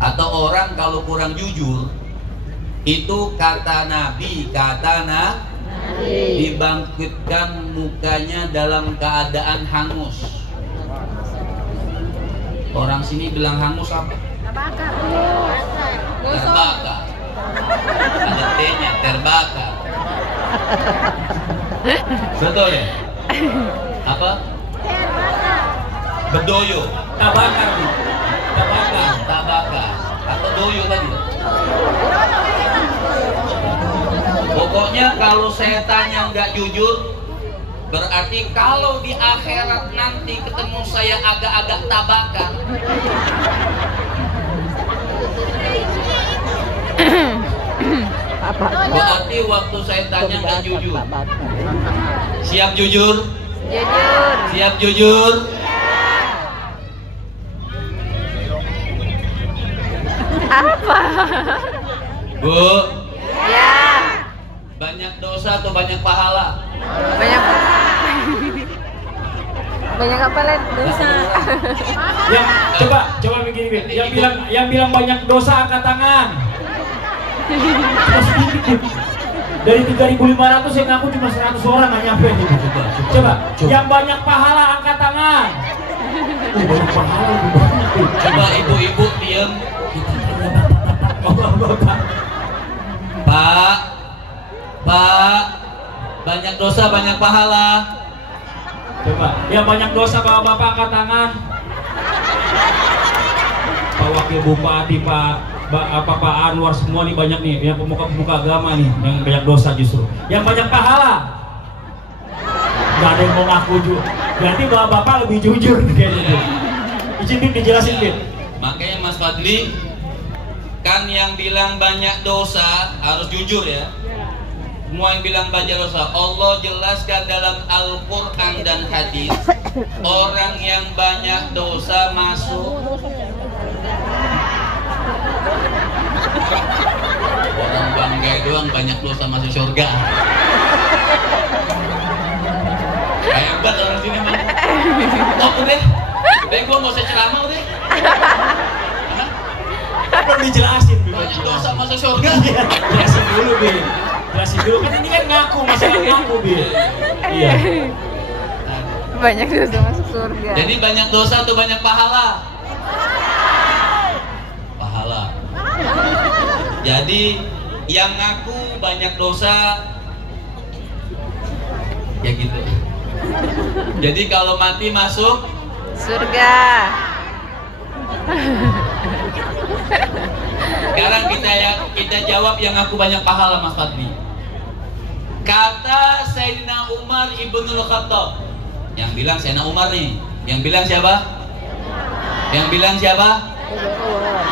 atau orang kalau kurang jujur, itu kata Nabi, dibangkitkan mukanya dalam keadaan hangus. Orang sini bilang hangus apa? Terbakar. Ada T-nya, terbakar. Betul ya? Apa? Bedoyo. Tabakar. Atau doyo tadi. Pokoknya kalau saya tanya nggak jujur, berarti kalau di akhirat nanti ketemu saya agak-agak tabakar. Berarti waktu saya tanya nggak jujur. Siap jujur? Jujur. Siap jujur? Apa? Bu, Ya. banyak dosa atau banyak pahala? Banyak. Banyak apa, Len? Dosa. Yang coba begini, yang bilang banyak dosa angkat tangan. Cuma sedikit, Bu. Dari 3.500 yang ngaku cuma 100 orang nggak nyampe. Coba. Yang banyak pahala angkat tangan. Banyak pahala, Bu. Coba ibu-ibu diam. Pak, banyak dosa banyak pahala. Coba, yang banyak dosa bapak-bapak angkat tangan. Pak Wakil Bupati, Pak Anwar, semua nih banyak nih, yang pemuka-pemuka agama nih, yang banyak dosa justru. Yang banyak pahala, nggak ada yang mau ngaku juga. Berarti bapak-bapak lebih jujur kayaknya. Izin dijelasin, Bin. Makanya Mas Fadli, kan yang bilang banyak dosa harus jujur ya. Semua yang bilang banyak dosa, Allah jelaskan dalam Al-Quran dan hadis, orang yang banyak dosa masuk. Orang kayak doang banyak dosa masuk surga. Hebat orang sini mah. Oh udah gua nggak usah ceramah udah. Belum dijelasin, Bi. Banyak dosa masuk surga. Jelasin dulu, Bi. Jelasin dulu, kan ini kan ngaku, masalah ngaku, Bi. Iya. Banyak dosa masuk surga. Jadi banyak dosa atau banyak pahala? Pahala. Jadi yang ngaku banyak dosa, ya gitu. Jadi kalau mati masuk Surga. Sekarang kita jawab yang aku banyak pahala, Mas Fadli. Kata Sayyidina Umar Ibnul Khattab. Yang bilang Sayyidina Umar nih. Yang bilang siapa? Yang bilang siapa?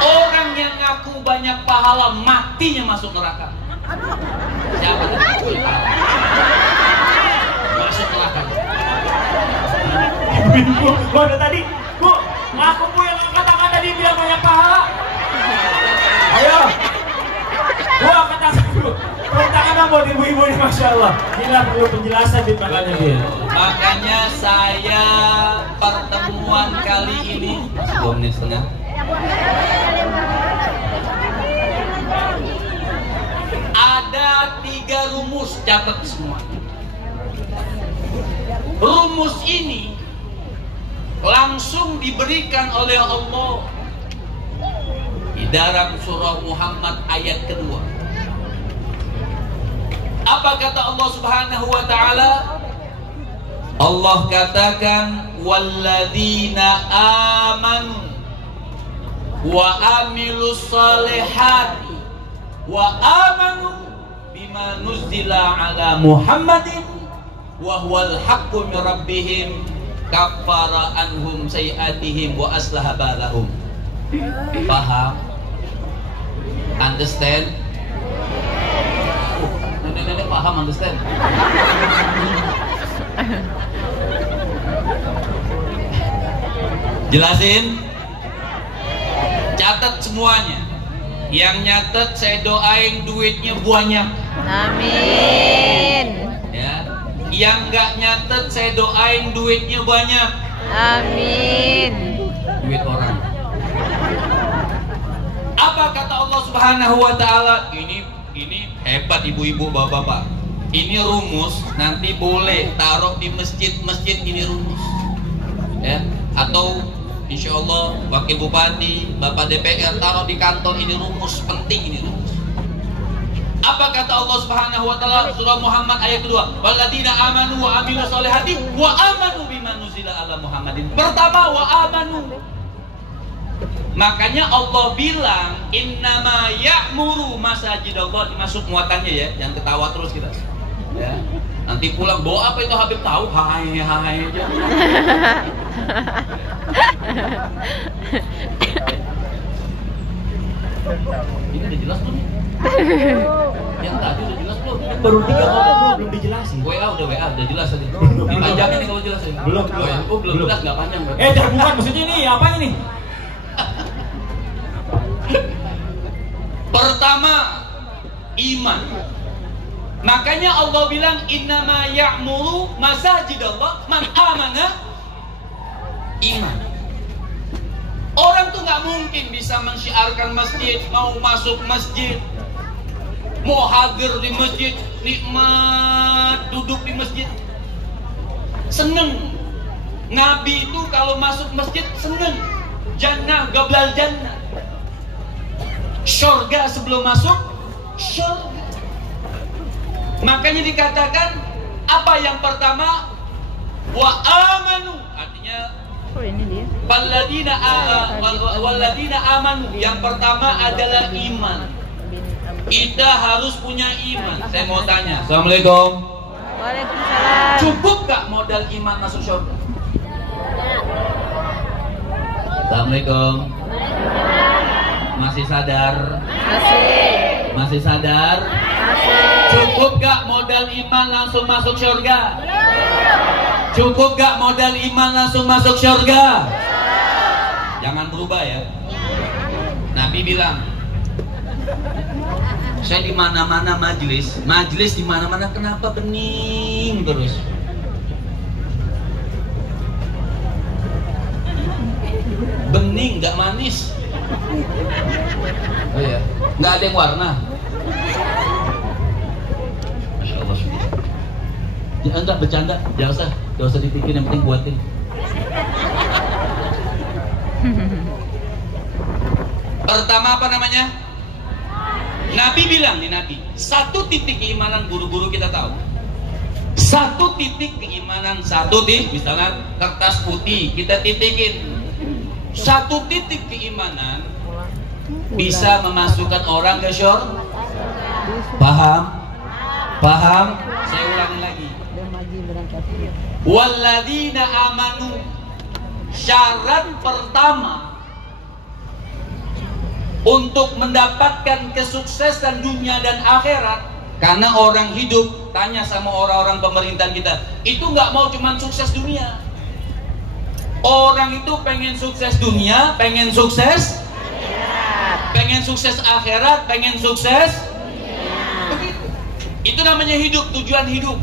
Orang yang ngaku banyak pahala matinya masuk neraka. Siapa tuh? Masuk neraka. Bu, udah tadi, Bu, aku Bu yang kata-kata dia bilang banyak pahala. Ayo, Bu, angkat tangan dulu. Turun tangan buat ibu-ibu ini, Masya Allah. Gila perlu penjelasan di tangannya dia. Makanya saya pertemuan kali ini 2 menit setengah. Ada 3 rumus, catat semua. Rumus ini langsung diberikan oleh Allah di dalam surah Muhammad ayat kedua. Apa kata Allah Subhanahu wa taala? Allah katakan walladzina amanu wa amilus solihati wa amanu bima nuzzila ala Muhammadin wa huwal haqqu min rabbihim kaffara anhum sayiatihim wa aslaha balahum. Paham? Understand? Nenek paham, understand? Jelasin? Catat semuanya. Yang nyatet saya doain duitnya banyak. Amin. Ya. Yang nggak nyatet saya doain duitnya banyak. Amin. Duit orang. Apa kata Allah Subhanahu wa taala? Ini hebat ibu-ibu, bapak-bapak. Ini rumus, nanti boleh taruh di masjid-masjid, ini rumus. Ya, atau insya Allah wakil bupati, bapak DPR taruh di kantor, ini rumus penting, ini rumus. Apa kata Allah Subhanahu wa taala surah Muhammad ayat kedua? Walladzina amanu wa amilus solihati wa amanu bima nuzila ala Muhammadin. Pertama wa amanu. Makanya Allah bilang innama ya'muru masajidallah, dimasuk muatannya ya, yang ketawa terus kita. Ya. Nanti pulang bawa apa itu Habib tahu, hai aja. Ini udah jelas belum? Yang tadi udah jelas belum? Baru 3 ngomong belum dijelasin. WA udah jelas tadi. Dipanjangin nih kalau jelas ya. Belum. Oh, belum jelas, nggak panjang. Jangan bukan maksudnya ini apanya nih? Pertama, iman. Makanya Allah bilang innama ya'muru masajidallah man amana iman. Orang tuh nggak mungkin bisa mensyiarkan masjid, mau masuk masjid, mau hadir di masjid, nikmat duduk di masjid, seneng. Nabi itu kalau masuk masjid seneng, jannah gablal jannah. Syurga sebelum masuk syurga. Makanya dikatakan apa yang pertama wa amanu, artinya walladzina amanu, yang pertama adalah iman. Kita harus punya iman. Saya mau tanya, assalamualaikum. Waalaikumsalam. Cukup gak modal iman masuk syurga? Assalamualaikum. Masih sadar? Masih sadar? Cukup gak modal iman langsung masuk syurga? Cukup gak modal iman langsung masuk syurga? Jangan berubah ya. Nabi bilang Saya di mana-mana majelis di mana-mana kenapa bening terus? Bening, nggak manis. Oh ya, nggak ada yang warna. Masya Allah. Ya, enggak bercanda, jangan usah dipikir, yang penting buatin. Pertama apa namanya? Nabi bilang nih, Nabi, satu titik keimanan, guru-guru kita tahu. Satu titik keimanan, satu titik, misalnya kertas putih, kita titikin. Satu titik keimanan bisa memasukkan orang ke syurga. Paham? Paham? Saya ulangi lagi. Walladzina amanu, syarat pertama untuk mendapatkan kesuksesan dunia dan akhirat. Karena orang hidup, tanya sama orang-orang pemerintahan kita, itu nggak mau cuman sukses dunia. Orang itu pengen sukses dunia, pengen sukses akhirat. Pengen sukses akhirat, pengen sukses begitu. Itu namanya hidup, tujuan hidup.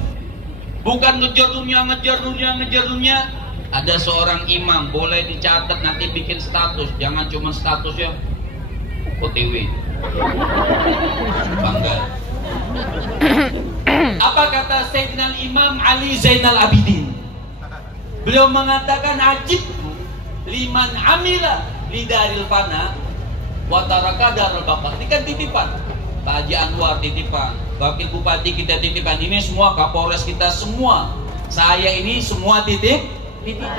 Bukan ngejar dunia, ngejar dunia, ngejar dunia. Ada seorang imam, boleh dicatat nanti bikin status, jangan cuma statusnya OTW. Bangga. Apa kata Sayyidina Imam Ali Zainal Abidin? Beliau mengatakan, ajib liman amila lidaril fana wa taraka darul baqa. Ini kan titipan. Pak Haji Anwar titipan, Wakil Bupati kita titipan, ini semua Kapolres kita semua. Saya ini semua titipan.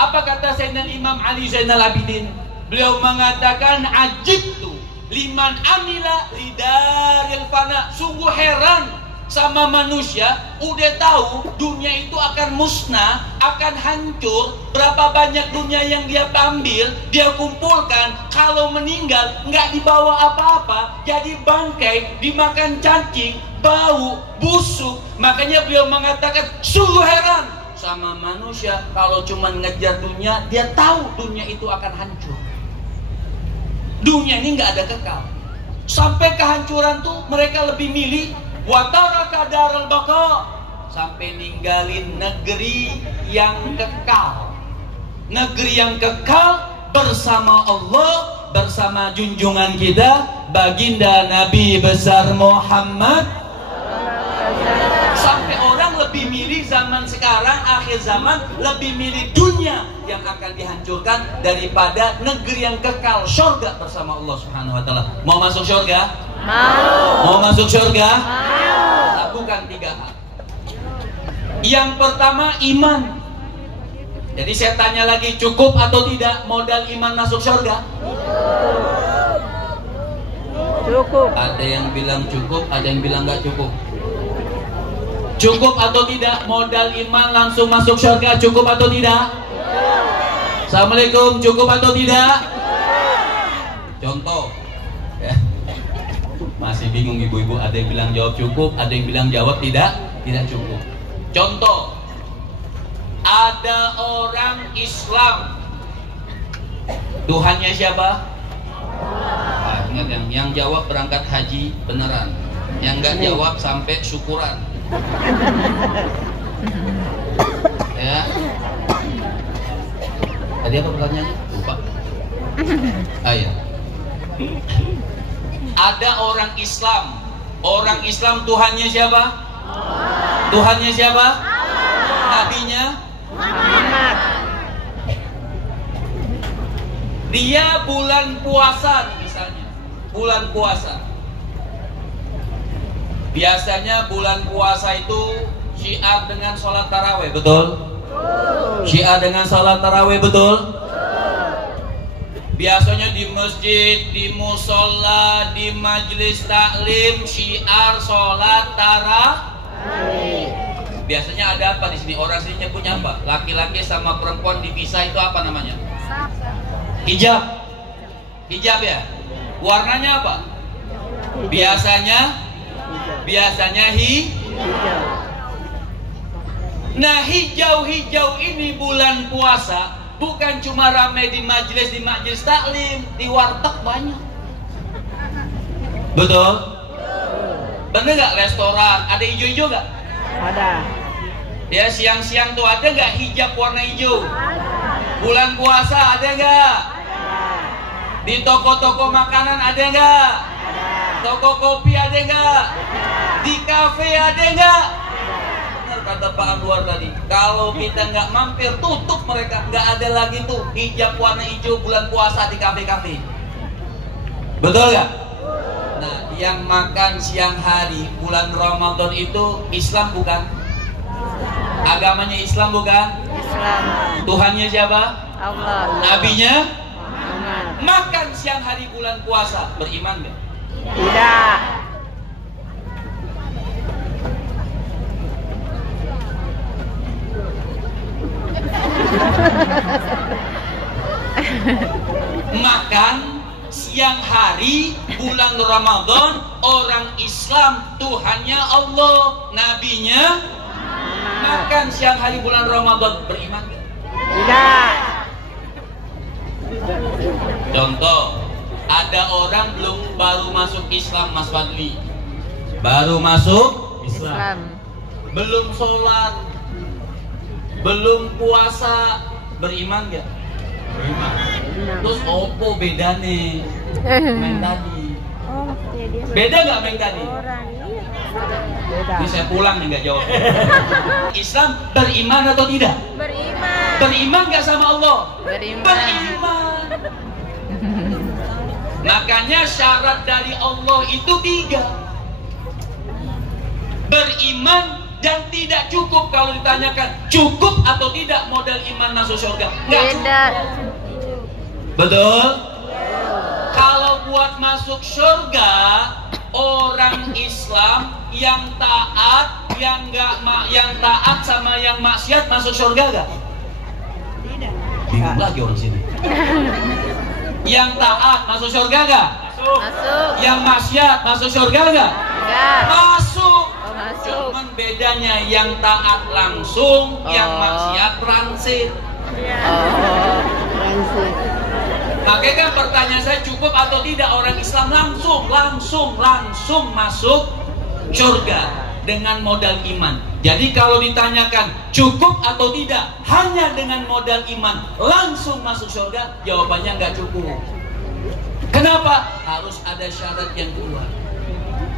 Apa kata Sayyidina Imam Ali Zainal Abidin? Beliau mengatakan, ajib tuh liman amila lidaril fana. Sungguh heran sama manusia, udah tahu dunia itu akan musnah, akan hancur. Berapa banyak dunia yang dia ambil, dia kumpulkan, kalau meninggal nggak dibawa apa-apa, jadi bangkai, dimakan cacing, bau, busuk. Makanya beliau mengatakan, sungguh heran sama manusia kalau cuma ngejar dunia, dia tahu dunia itu akan hancur. Dunia ini nggak ada kekal. Sampai kehancuran tuh mereka lebih milih wataraka darul baqa, sampai ninggalin negeri yang kekal. Negeri yang kekal bersama Allah, bersama junjungan kita baginda Nabi besar Muhammad. Sampai orang lebih milih zaman sekarang, akhir zaman, lebih milih dunia yang akan dihancurkan daripada negeri yang kekal, surga bersama Allah Subhanahu wa taala. Mau masuk surga? Mau masuk surga? Lakukan 3 hal. Yang pertama, iman. Jadi saya tanya lagi, cukup atau tidak modal iman masuk surga? Cukup. Ada yang bilang cukup, ada yang bilang nggak cukup. Cukup atau tidak modal iman langsung masuk surga? Cukup atau tidak? Assalamualaikum, cukup atau tidak? Contoh ya. Masih bingung ibu-ibu, ada yang bilang jawab cukup, ada yang bilang jawab tidak cukup. Contoh, ada orang Islam, Tuhannya siapa? Nah, ingat yang jawab berangkat haji beneran, yang nggak jawab sampai syukuran. Ya. Tadi apa pertanyaannya? Lupa. Ya. Ada orang Islam. Orang Islam Tuhannya siapa? Tuhannya siapa? Nabinya? Muhammad. Dia bulan puasa misalnya. Bulan puasa. Biasanya bulan puasa itu syiar dengan sholat taraweh, betul? Syiar dengan sholat taraweh, betul? Biasanya di masjid, di musola, di majelis taklim, syiar sholat taraweh. Biasanya ada apa di sini? Orang sini nyebutnya apa? Laki-laki sama perempuan dipisah itu apa namanya? Hijab. Hijab ya? Warnanya apa? Biasanya hijau. Nah, hijau-hijau ini bulan puasa bukan cuma ramai di majelis taklim, di warteg banyak. Betul? Bener nggak? Restoran ada hijau-hijau nggak? Ada. Ya, siang-siang tuh ada nggak hijab warna hijau? Bulan puasa ada nggak? Di toko-toko makanan ada nggak? Toko kopi ada nggak? Di kafe ada nggak? Benar kata Pak Anwar tadi, kalau kita nggak mampir, tutup mereka. Nggak ada lagi tuh hijab warna hijau bulan puasa di kafe-kafe. Betul nggak? Nah, yang makan siang hari bulan Ramadan itu Islam bukan? Agamanya Islam bukan? Islam. Tuhannya siapa? Allah. Nabinya? Muhammad. Makan siang hari bulan puasa, beriman nggak? Tidak. Makan siang hari bulan Ramadan, orang Islam Tuhannya Allah, nabinya makan siang hari bulan Ramadan, beriman nggak? Tidak. Contoh, ada orang baru masuk Islam, Mas Fadli, baru masuk Islam. belum sholat, belum puasa, beriman nggak? Beriman. Terus opo bedane main tadi? Oh, ya dia Beda nggak main tadi? orang. Iya. Beda. Ini saya pulang nih nggak jawab. Islam beriman atau tidak? Beriman. Beriman nggak sama Allah? Beriman. Beriman. Makanya syarat dari Allah itu 3. Beriman dan tidak cukup. Kalau ditanyakan cukup atau tidak modal iman masuk surga? Nggak cukup. Beda. Betul? Kalau buat masuk surga, orang Islam yang taat, yang taat sama yang maksiat masuk surga gak? Bingung lagi orang sini. Yang taat masuk surga gak? Masuk. Yang maksiat masuk surga gak? Enggak. Masuk. Oh, masuk. Cuman bedanya yang taat langsung, yang maksiat transit. Oh. Makanya kan pertanyaan saya, cukup atau tidak orang Islam langsung masuk surga dengan modal iman. Jadi kalau ditanyakan cukup atau tidak hanya dengan modal iman langsung masuk surga, jawabannya nggak cukup. Kenapa? Harus ada syarat yang kedua.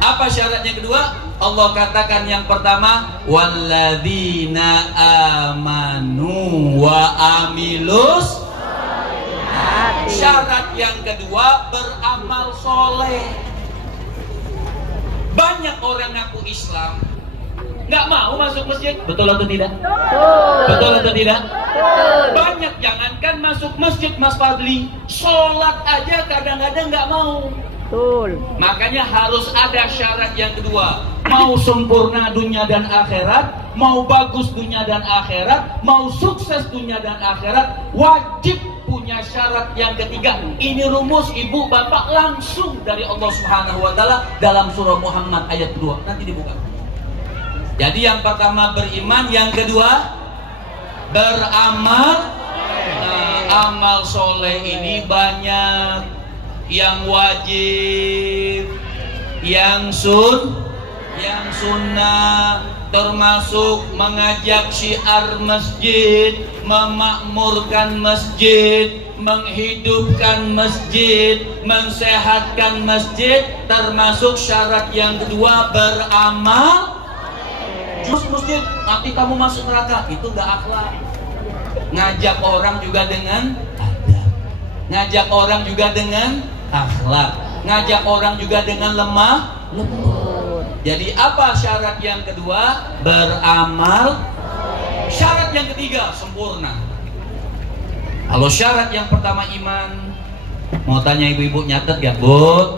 Apa syaratnya kedua? Allah katakan yang pertama, walladzina amanu wa amilus. Syarat yang kedua, beramal soleh. Banyak orang ngaku Islam nggak mau masuk masjid, betul atau tidak? Betul atau tidak? Banyak, jangankan masuk masjid Mas Fadli, sholat aja kadang-kadang nggak mau. Betul. Makanya harus ada syarat yang kedua. Mau sempurna dunia dan akhirat, mau bagus dunia dan akhirat, mau sukses dunia dan akhirat, wajib punya syarat yang ketiga. Ini rumus ibu bapak langsung dari Allah Subhanahu wa taala dalam surah Muhammad ayat 2. Nanti dibuka. Jadi yang pertama beriman, yang kedua beramal. Nah, amal soleh ini banyak. Yang wajib, yang sunnah, termasuk mengajak syiar masjid, memakmurkan masjid, menghidupkan masjid, mensehatkan masjid, termasuk syarat yang kedua beramal. Terus masjid, nanti kamu masuk neraka, itu nggak akhlak. Ngajak orang juga dengan adab, ngajak orang juga dengan akhlak, ngajak orang juga dengan lemah lembut. Jadi apa syarat yang kedua? Beramal. Syarat yang ketiga sempurna. Kalau syarat yang pertama iman, mau tanya ibu-ibu nyatet gak? Bu,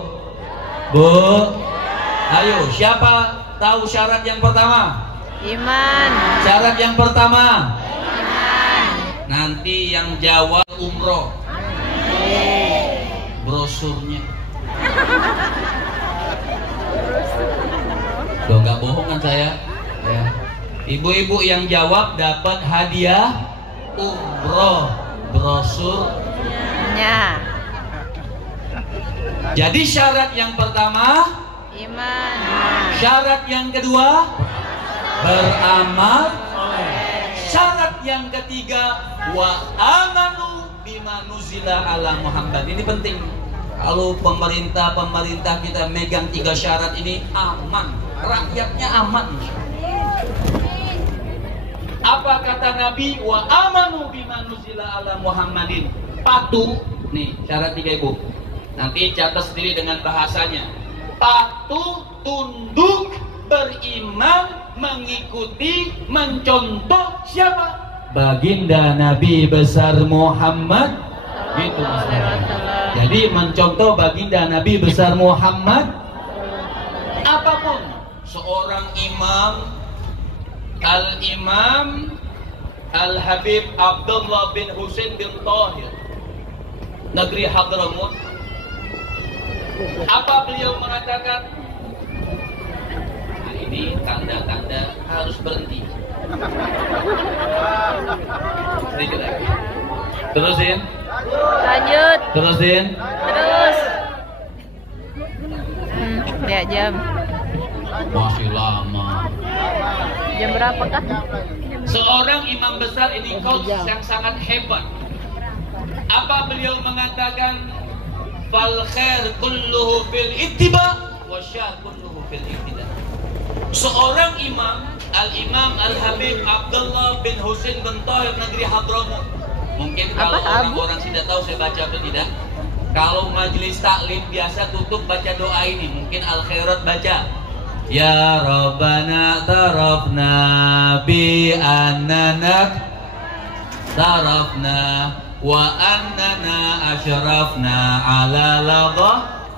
ayo siapa tahu syarat yang pertama? Iman. Syarat yang pertama. Iman. Nanti yang jawab umroh. Brosurnya. Loh, nggak bohong kan saya? Ya. Ibu-ibu yang jawab dapat hadiah umroh, brosurnya. Jadi syarat yang pertama Iman. beriman. Syarat yang kedua beramal. Syarat yang ketiga wa amanu bima nuzila ala Muhammad. Ini penting. Kalau pemerintah kita megang 3 syarat ini aman, rakyatnya aman. Apa kata Nabi? Wa amanu bima nuzila ala Muhammadin. Patuh. Nih syarat 3 ibu. Nanti catat sendiri dengan bahasanya. Patuh, tunduk, beriman, mengikuti, mencontoh siapa? Baginda Nabi besar Muhammad. Gitu Mas. Jadi mencontoh baginda Nabi besar Muhammad. Apapun seorang imam, Al-Imam Al-Habib Abdullah bin Husain bin Tahir, negeri Hadramut. Apa beliau mengatakan? Nah, ini tanda-tanda harus berhenti. Sedikit lagi. Terusin. Lanjut. Terusin. Terus. Lihat jam. Masih lama. Jam berapakah? Seorang imam besar ini coach yang sangat hebat. Apa beliau mengatakan? Fal khair kulluhu fil ittiba wa syarr kulluhu fil iktida. Seorang imam, Al-Imam Al-Habib Abdullah bin Husain bin Tahir, negeri Hadramut. Mungkin kalau orang-orang tidak tahu saya baca atau tidak. Kalau majelis taklim biasa tutup baca doa ini. Mungkin Al-Khairat baca Ya Rabbana tarafna bi annana tarafna wa annana asyrafna ala ladah.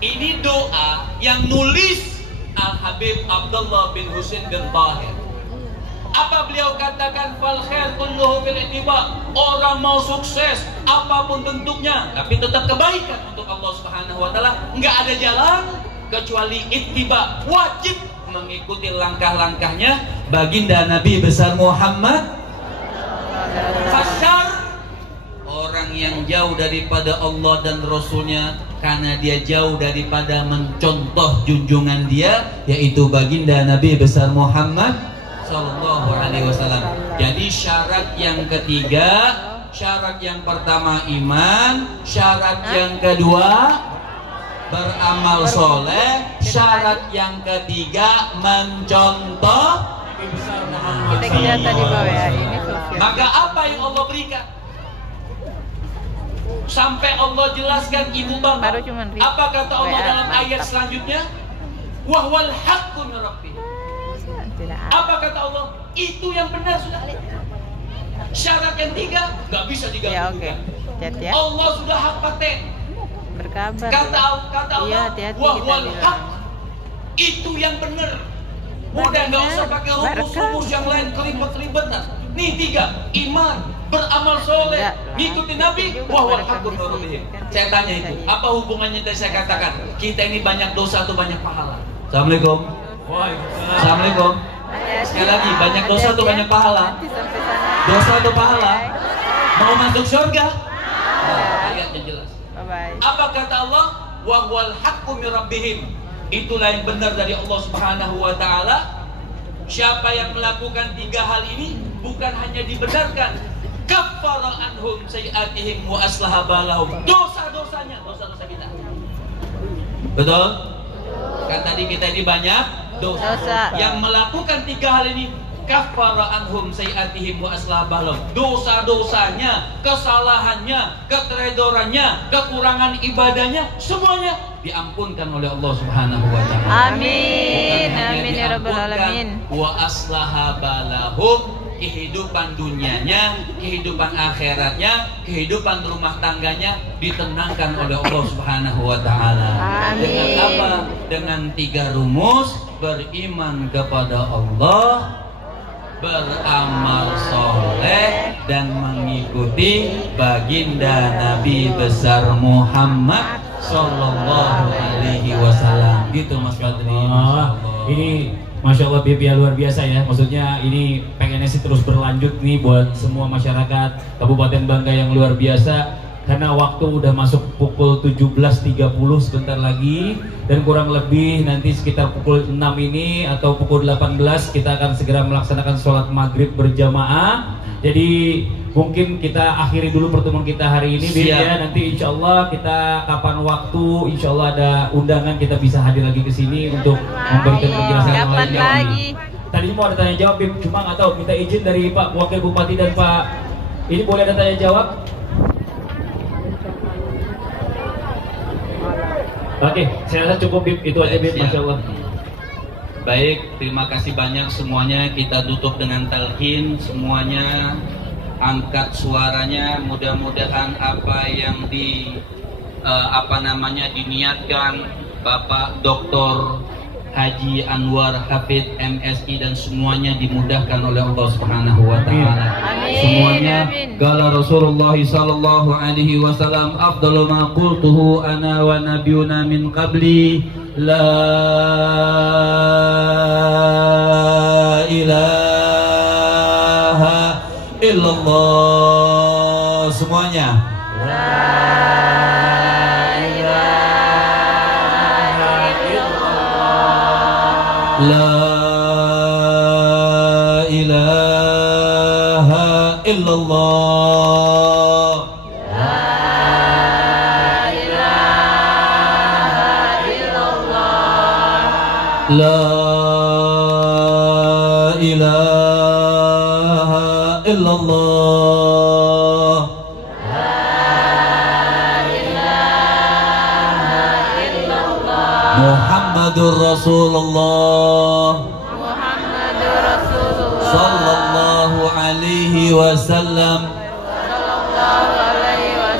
Ini doa yang nulis Al-Habib Abdullah bin Husain bin Tahir. Apa beliau katakan? Fal khair kulluhu fil ittiba. Orang mau sukses apapun bentuknya tapi tetap kebaikan untuk Allah Subhanahu wa taala, enggak ada jalan kecuali ittiba. Wajib mengikuti langkah-langkahnya baginda Nabi besar Muhammad. Fasyar, orang yang jauh daripada Allah dan Rasulnya karena dia jauh daripada mencontoh junjungan dia, yaitu baginda Nabi besar Muhammad Sallallahu Alaihi Wasallam. Jadi syarat yang ketiga, syarat yang pertama iman, syarat yang kedua beramal soleh, syarat yang ketiga mencontoh. Kita tadi bawa ya, ini sosial. Maka apa yang Allah berikan? Sampai Allah jelaskan ibu bapak. Apa kata Allah dalam ayat selanjutnya? Wahwal haqqu min rabbih. Apa kata Allah? Itu yang benar sudah. Syarat yang 3 nggak bisa diganggu. Ya, oke. Ya. Allah sudah hak paten. Berkabar. Kata Allah, iya, hati-hati wahwal kita haq. Itu yang benar. Udah nggak usah pakai rumus-rumus yang lain kelibet-kelibetan. Nih 3, iman, beramal soleh, ngikutin Nabi, wahwal haqqu min rabbih. Saya tanya itu, apa hubungannya tadi saya katakan? Kita ini banyak dosa atau banyak pahala? Assalamualaikum. Assalamualaikum. Sekali lagi, banyak dosa atau banyak pahala? Dosa atau pahala? Mau masuk surga? Ayatnya jelas. Apa kata Allah? Wahwal haqqu min rabbihim. Itulah yang benar dari Allah Subhanahu wa taala. Siapa yang melakukan 3 hal ini bukan hanya dibenarkan, kaffara anhum sayiatihim wa aslaha balahum. Dosa-dosanya, dosa-dosa kita. Betul? Kan tadi kita ini banyak dosa. Yang melakukan 3 hal ini kaffara anhum sayiatihim wa aslaha balahum. Dosa-dosanya, kesalahannya, keteledorannya, kekurangan ibadahnya, semuanya diampunkan oleh Allah Subhanahu wa taala. Amin. Amin ya rabbal alamin. Wa aslaha balahum, kehidupan dunianya, kehidupan akhiratnya, kehidupan rumah tangganya ditenangkan oleh Allah Subhanahu wa taala. Dengan apa? Dengan 3 rumus: beriman kepada Allah, beramal soleh, dan mengikuti baginda Nabi besar Muhammad Sallallahu Alaihi Wasallam. Gitu Mas Badri. Ini Masya Allah BPA luar biasa ya. Maksudnya ini pengennya sih terus berlanjut nih buat semua masyarakat Kabupaten Bangka yang luar biasa. karena waktu udah masuk pukul 17.30 sebentar lagi, dan kurang lebih nanti sekitar pukul 6 ini atau pukul 18 kita akan segera melaksanakan sholat maghrib berjamaah. Jadi mungkin kita akhiri dulu pertemuan kita hari ini, Bib, ya. Nanti insya Allah kita kapan waktu, insya Allah ada undangan, kita bisa hadir lagi ke sini untuk memberikan penjelasan yang Kapan lainnya. lagi? Tadi mau ada tanya jawab, Bib, cuma nggak tahu, minta izin dari Pak Wakil Bupati dan Pak ini, boleh ada tanya jawab? Oke, saya rasa cukup, Bib, itu aja, Bib, Masya Allah. Baik, terima kasih banyak semuanya. Kita tutup dengan talqin, semuanya angkat suaranya. Mudah-mudahan apa yang diniatkan Bapak Dr. Haji Anwar Hafid MSI dan semuanya dimudahkan oleh Allah Subhanahu wa taala. Semuanya qala Rasulullah sallallahu alaihi wasallam afdalu ma qultuhu ana wa nabiyuna min qabli la ilaha illallah. Semuanya La ilaha illallah. La ilaha illallah. La ilaha illallah. Muhammadur Rasulullah sallallahu alaihi wasallam.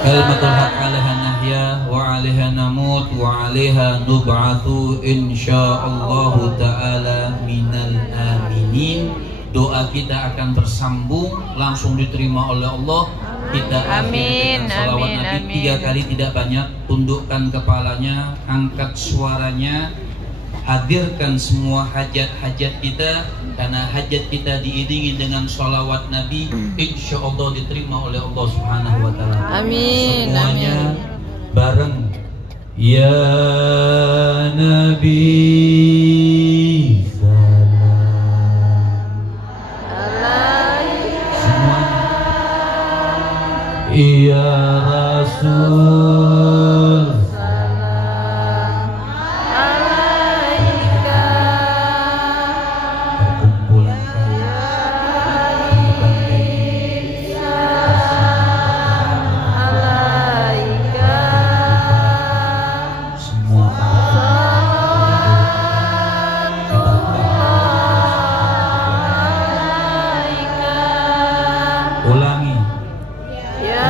Kalimatul haq 'alaiha nahya wa 'alaiha namut wa 'alaiha nub'atsu insyaallah taala minal aminin. Doa kita akan bersambung, langsung diterima oleh Allah. Kita akhiri dengan salawat Nabi 3 kali, tidak banyak. Tundukkan kepalanya, angkat suaranya, hadirkan semua hajat-hajat kita, karena hajat kita diiringi dengan salawat Nabi, insya Allah diterima oleh Allah Subhanahu wa taala. Amin. Semuanya bareng. Ya Nabi Ya Rasul salam alaika. Perkumpulan salam alaika. Semua ulangi.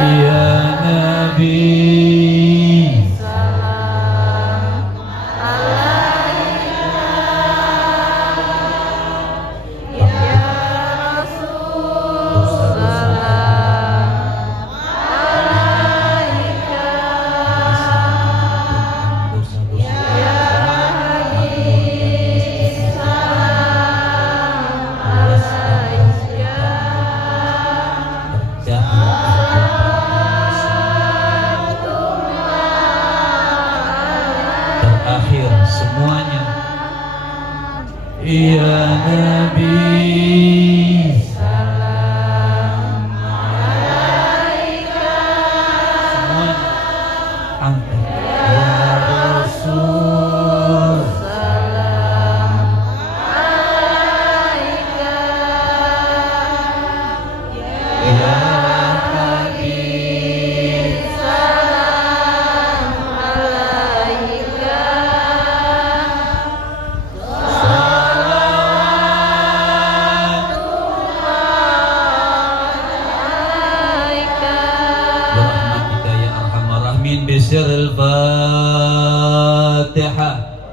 Ya Nabi salam alaika. Ya Rasul salam alaika. Ya Habib salam alaika. Terakhir semuanya. Ya Nabi salam alaika. Semuanya angkat. Ya Rasul salam alaika. Ya Habib salam alaika. Birahmatika ya arhamar rahimin. Bisiril Fatihah.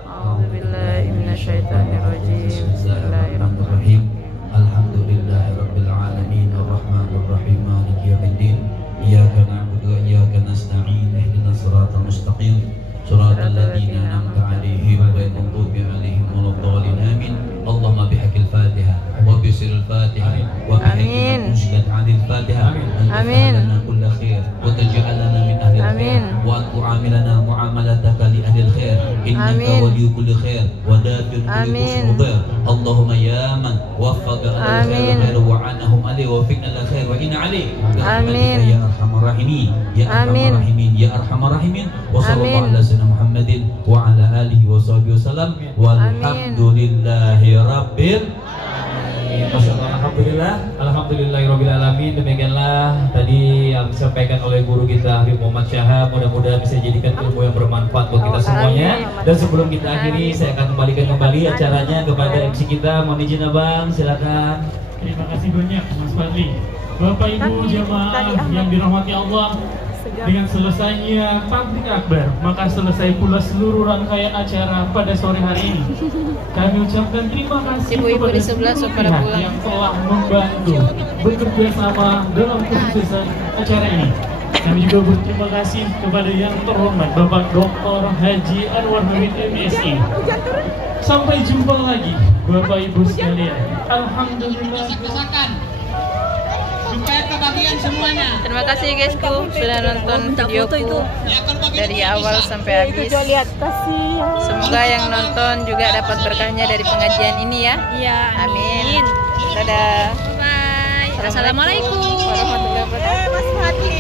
A'udzubillahi minasyaitonirrajim. Bismillahirrahmanirrahim. Alhamdulillahirabbil alamin arrahmanir rahim maliki yaumiddin. Iyyaka na'budu wa iyyaka nasta'in. Ihdinas siratal mustaqim. Shiratal ladzina an'amta 'alaihim ghairil maghdubi 'alaihim waladdallin. Amin. Allahumma bihaqqil Fatihah wa bisiril Fatihah wa bihaqqi أنشدت عن الفاتحة أن آمين. تفعل لنا كل خير وتجعلنا من أهل الخير آمين. وأن تعاملنا معاملتك لأهل الخير إنك آمين. ولي كل خير ودافع كل آمين. مضر اللهم يا من وفق أهل الخير آمين. وعنهم عليه ووفقنا للخير وإن عليه برحمتك آمين. يا أرحم الراحمين يا أرحم آمين. الراحمين يا أرحم الراحمين وصلى الله آمين. على سيدنا محمد وعلى آله وصحبه وسلم والحمد لله رب Masya Allah, Alhamdulillah, Alamin. Demikianlah tadi yang disampaikan oleh guru kita Habib Muhammad Syahab. Mudah-mudahan bisa dijadikan ilmu yang bermanfaat buat kita semuanya. Dan sebelum kita akhiri, saya akan kembalikan kembali acaranya kepada MC kita. Mohon izin Abang, silakan. Terima kasih banyak Mas Fadli. Bapak Ibu jemaah yang dirahmati Allah, dengan selesainya takbir akbar, maka selesai pula seluruh rangkaian acara pada sore hari ini. Kami ucapkan terima kasih Ibu-ibu kepada di sebelah seluruh pada pihak pulang. yang telah membantu bekerja sama dalam kesuksesan acara ini. Kami juga berterima kasih kepada yang terhormat Bapak Dr. Haji Anwar Hamid MSI. Sampai jumpa lagi Bapak Ibu sekalian. Alhamdulillah. Supaya kebagian semuanya. Terima kasih guysku sudah nonton videoku dari awal sampai habis. Semoga yang nonton juga dapat berkahnya dari pengajian ini ya. Iya. Amin. Dadah. Bye. Assalamualaikum Warahmatullahi wabarakatuh. Mas Fadli.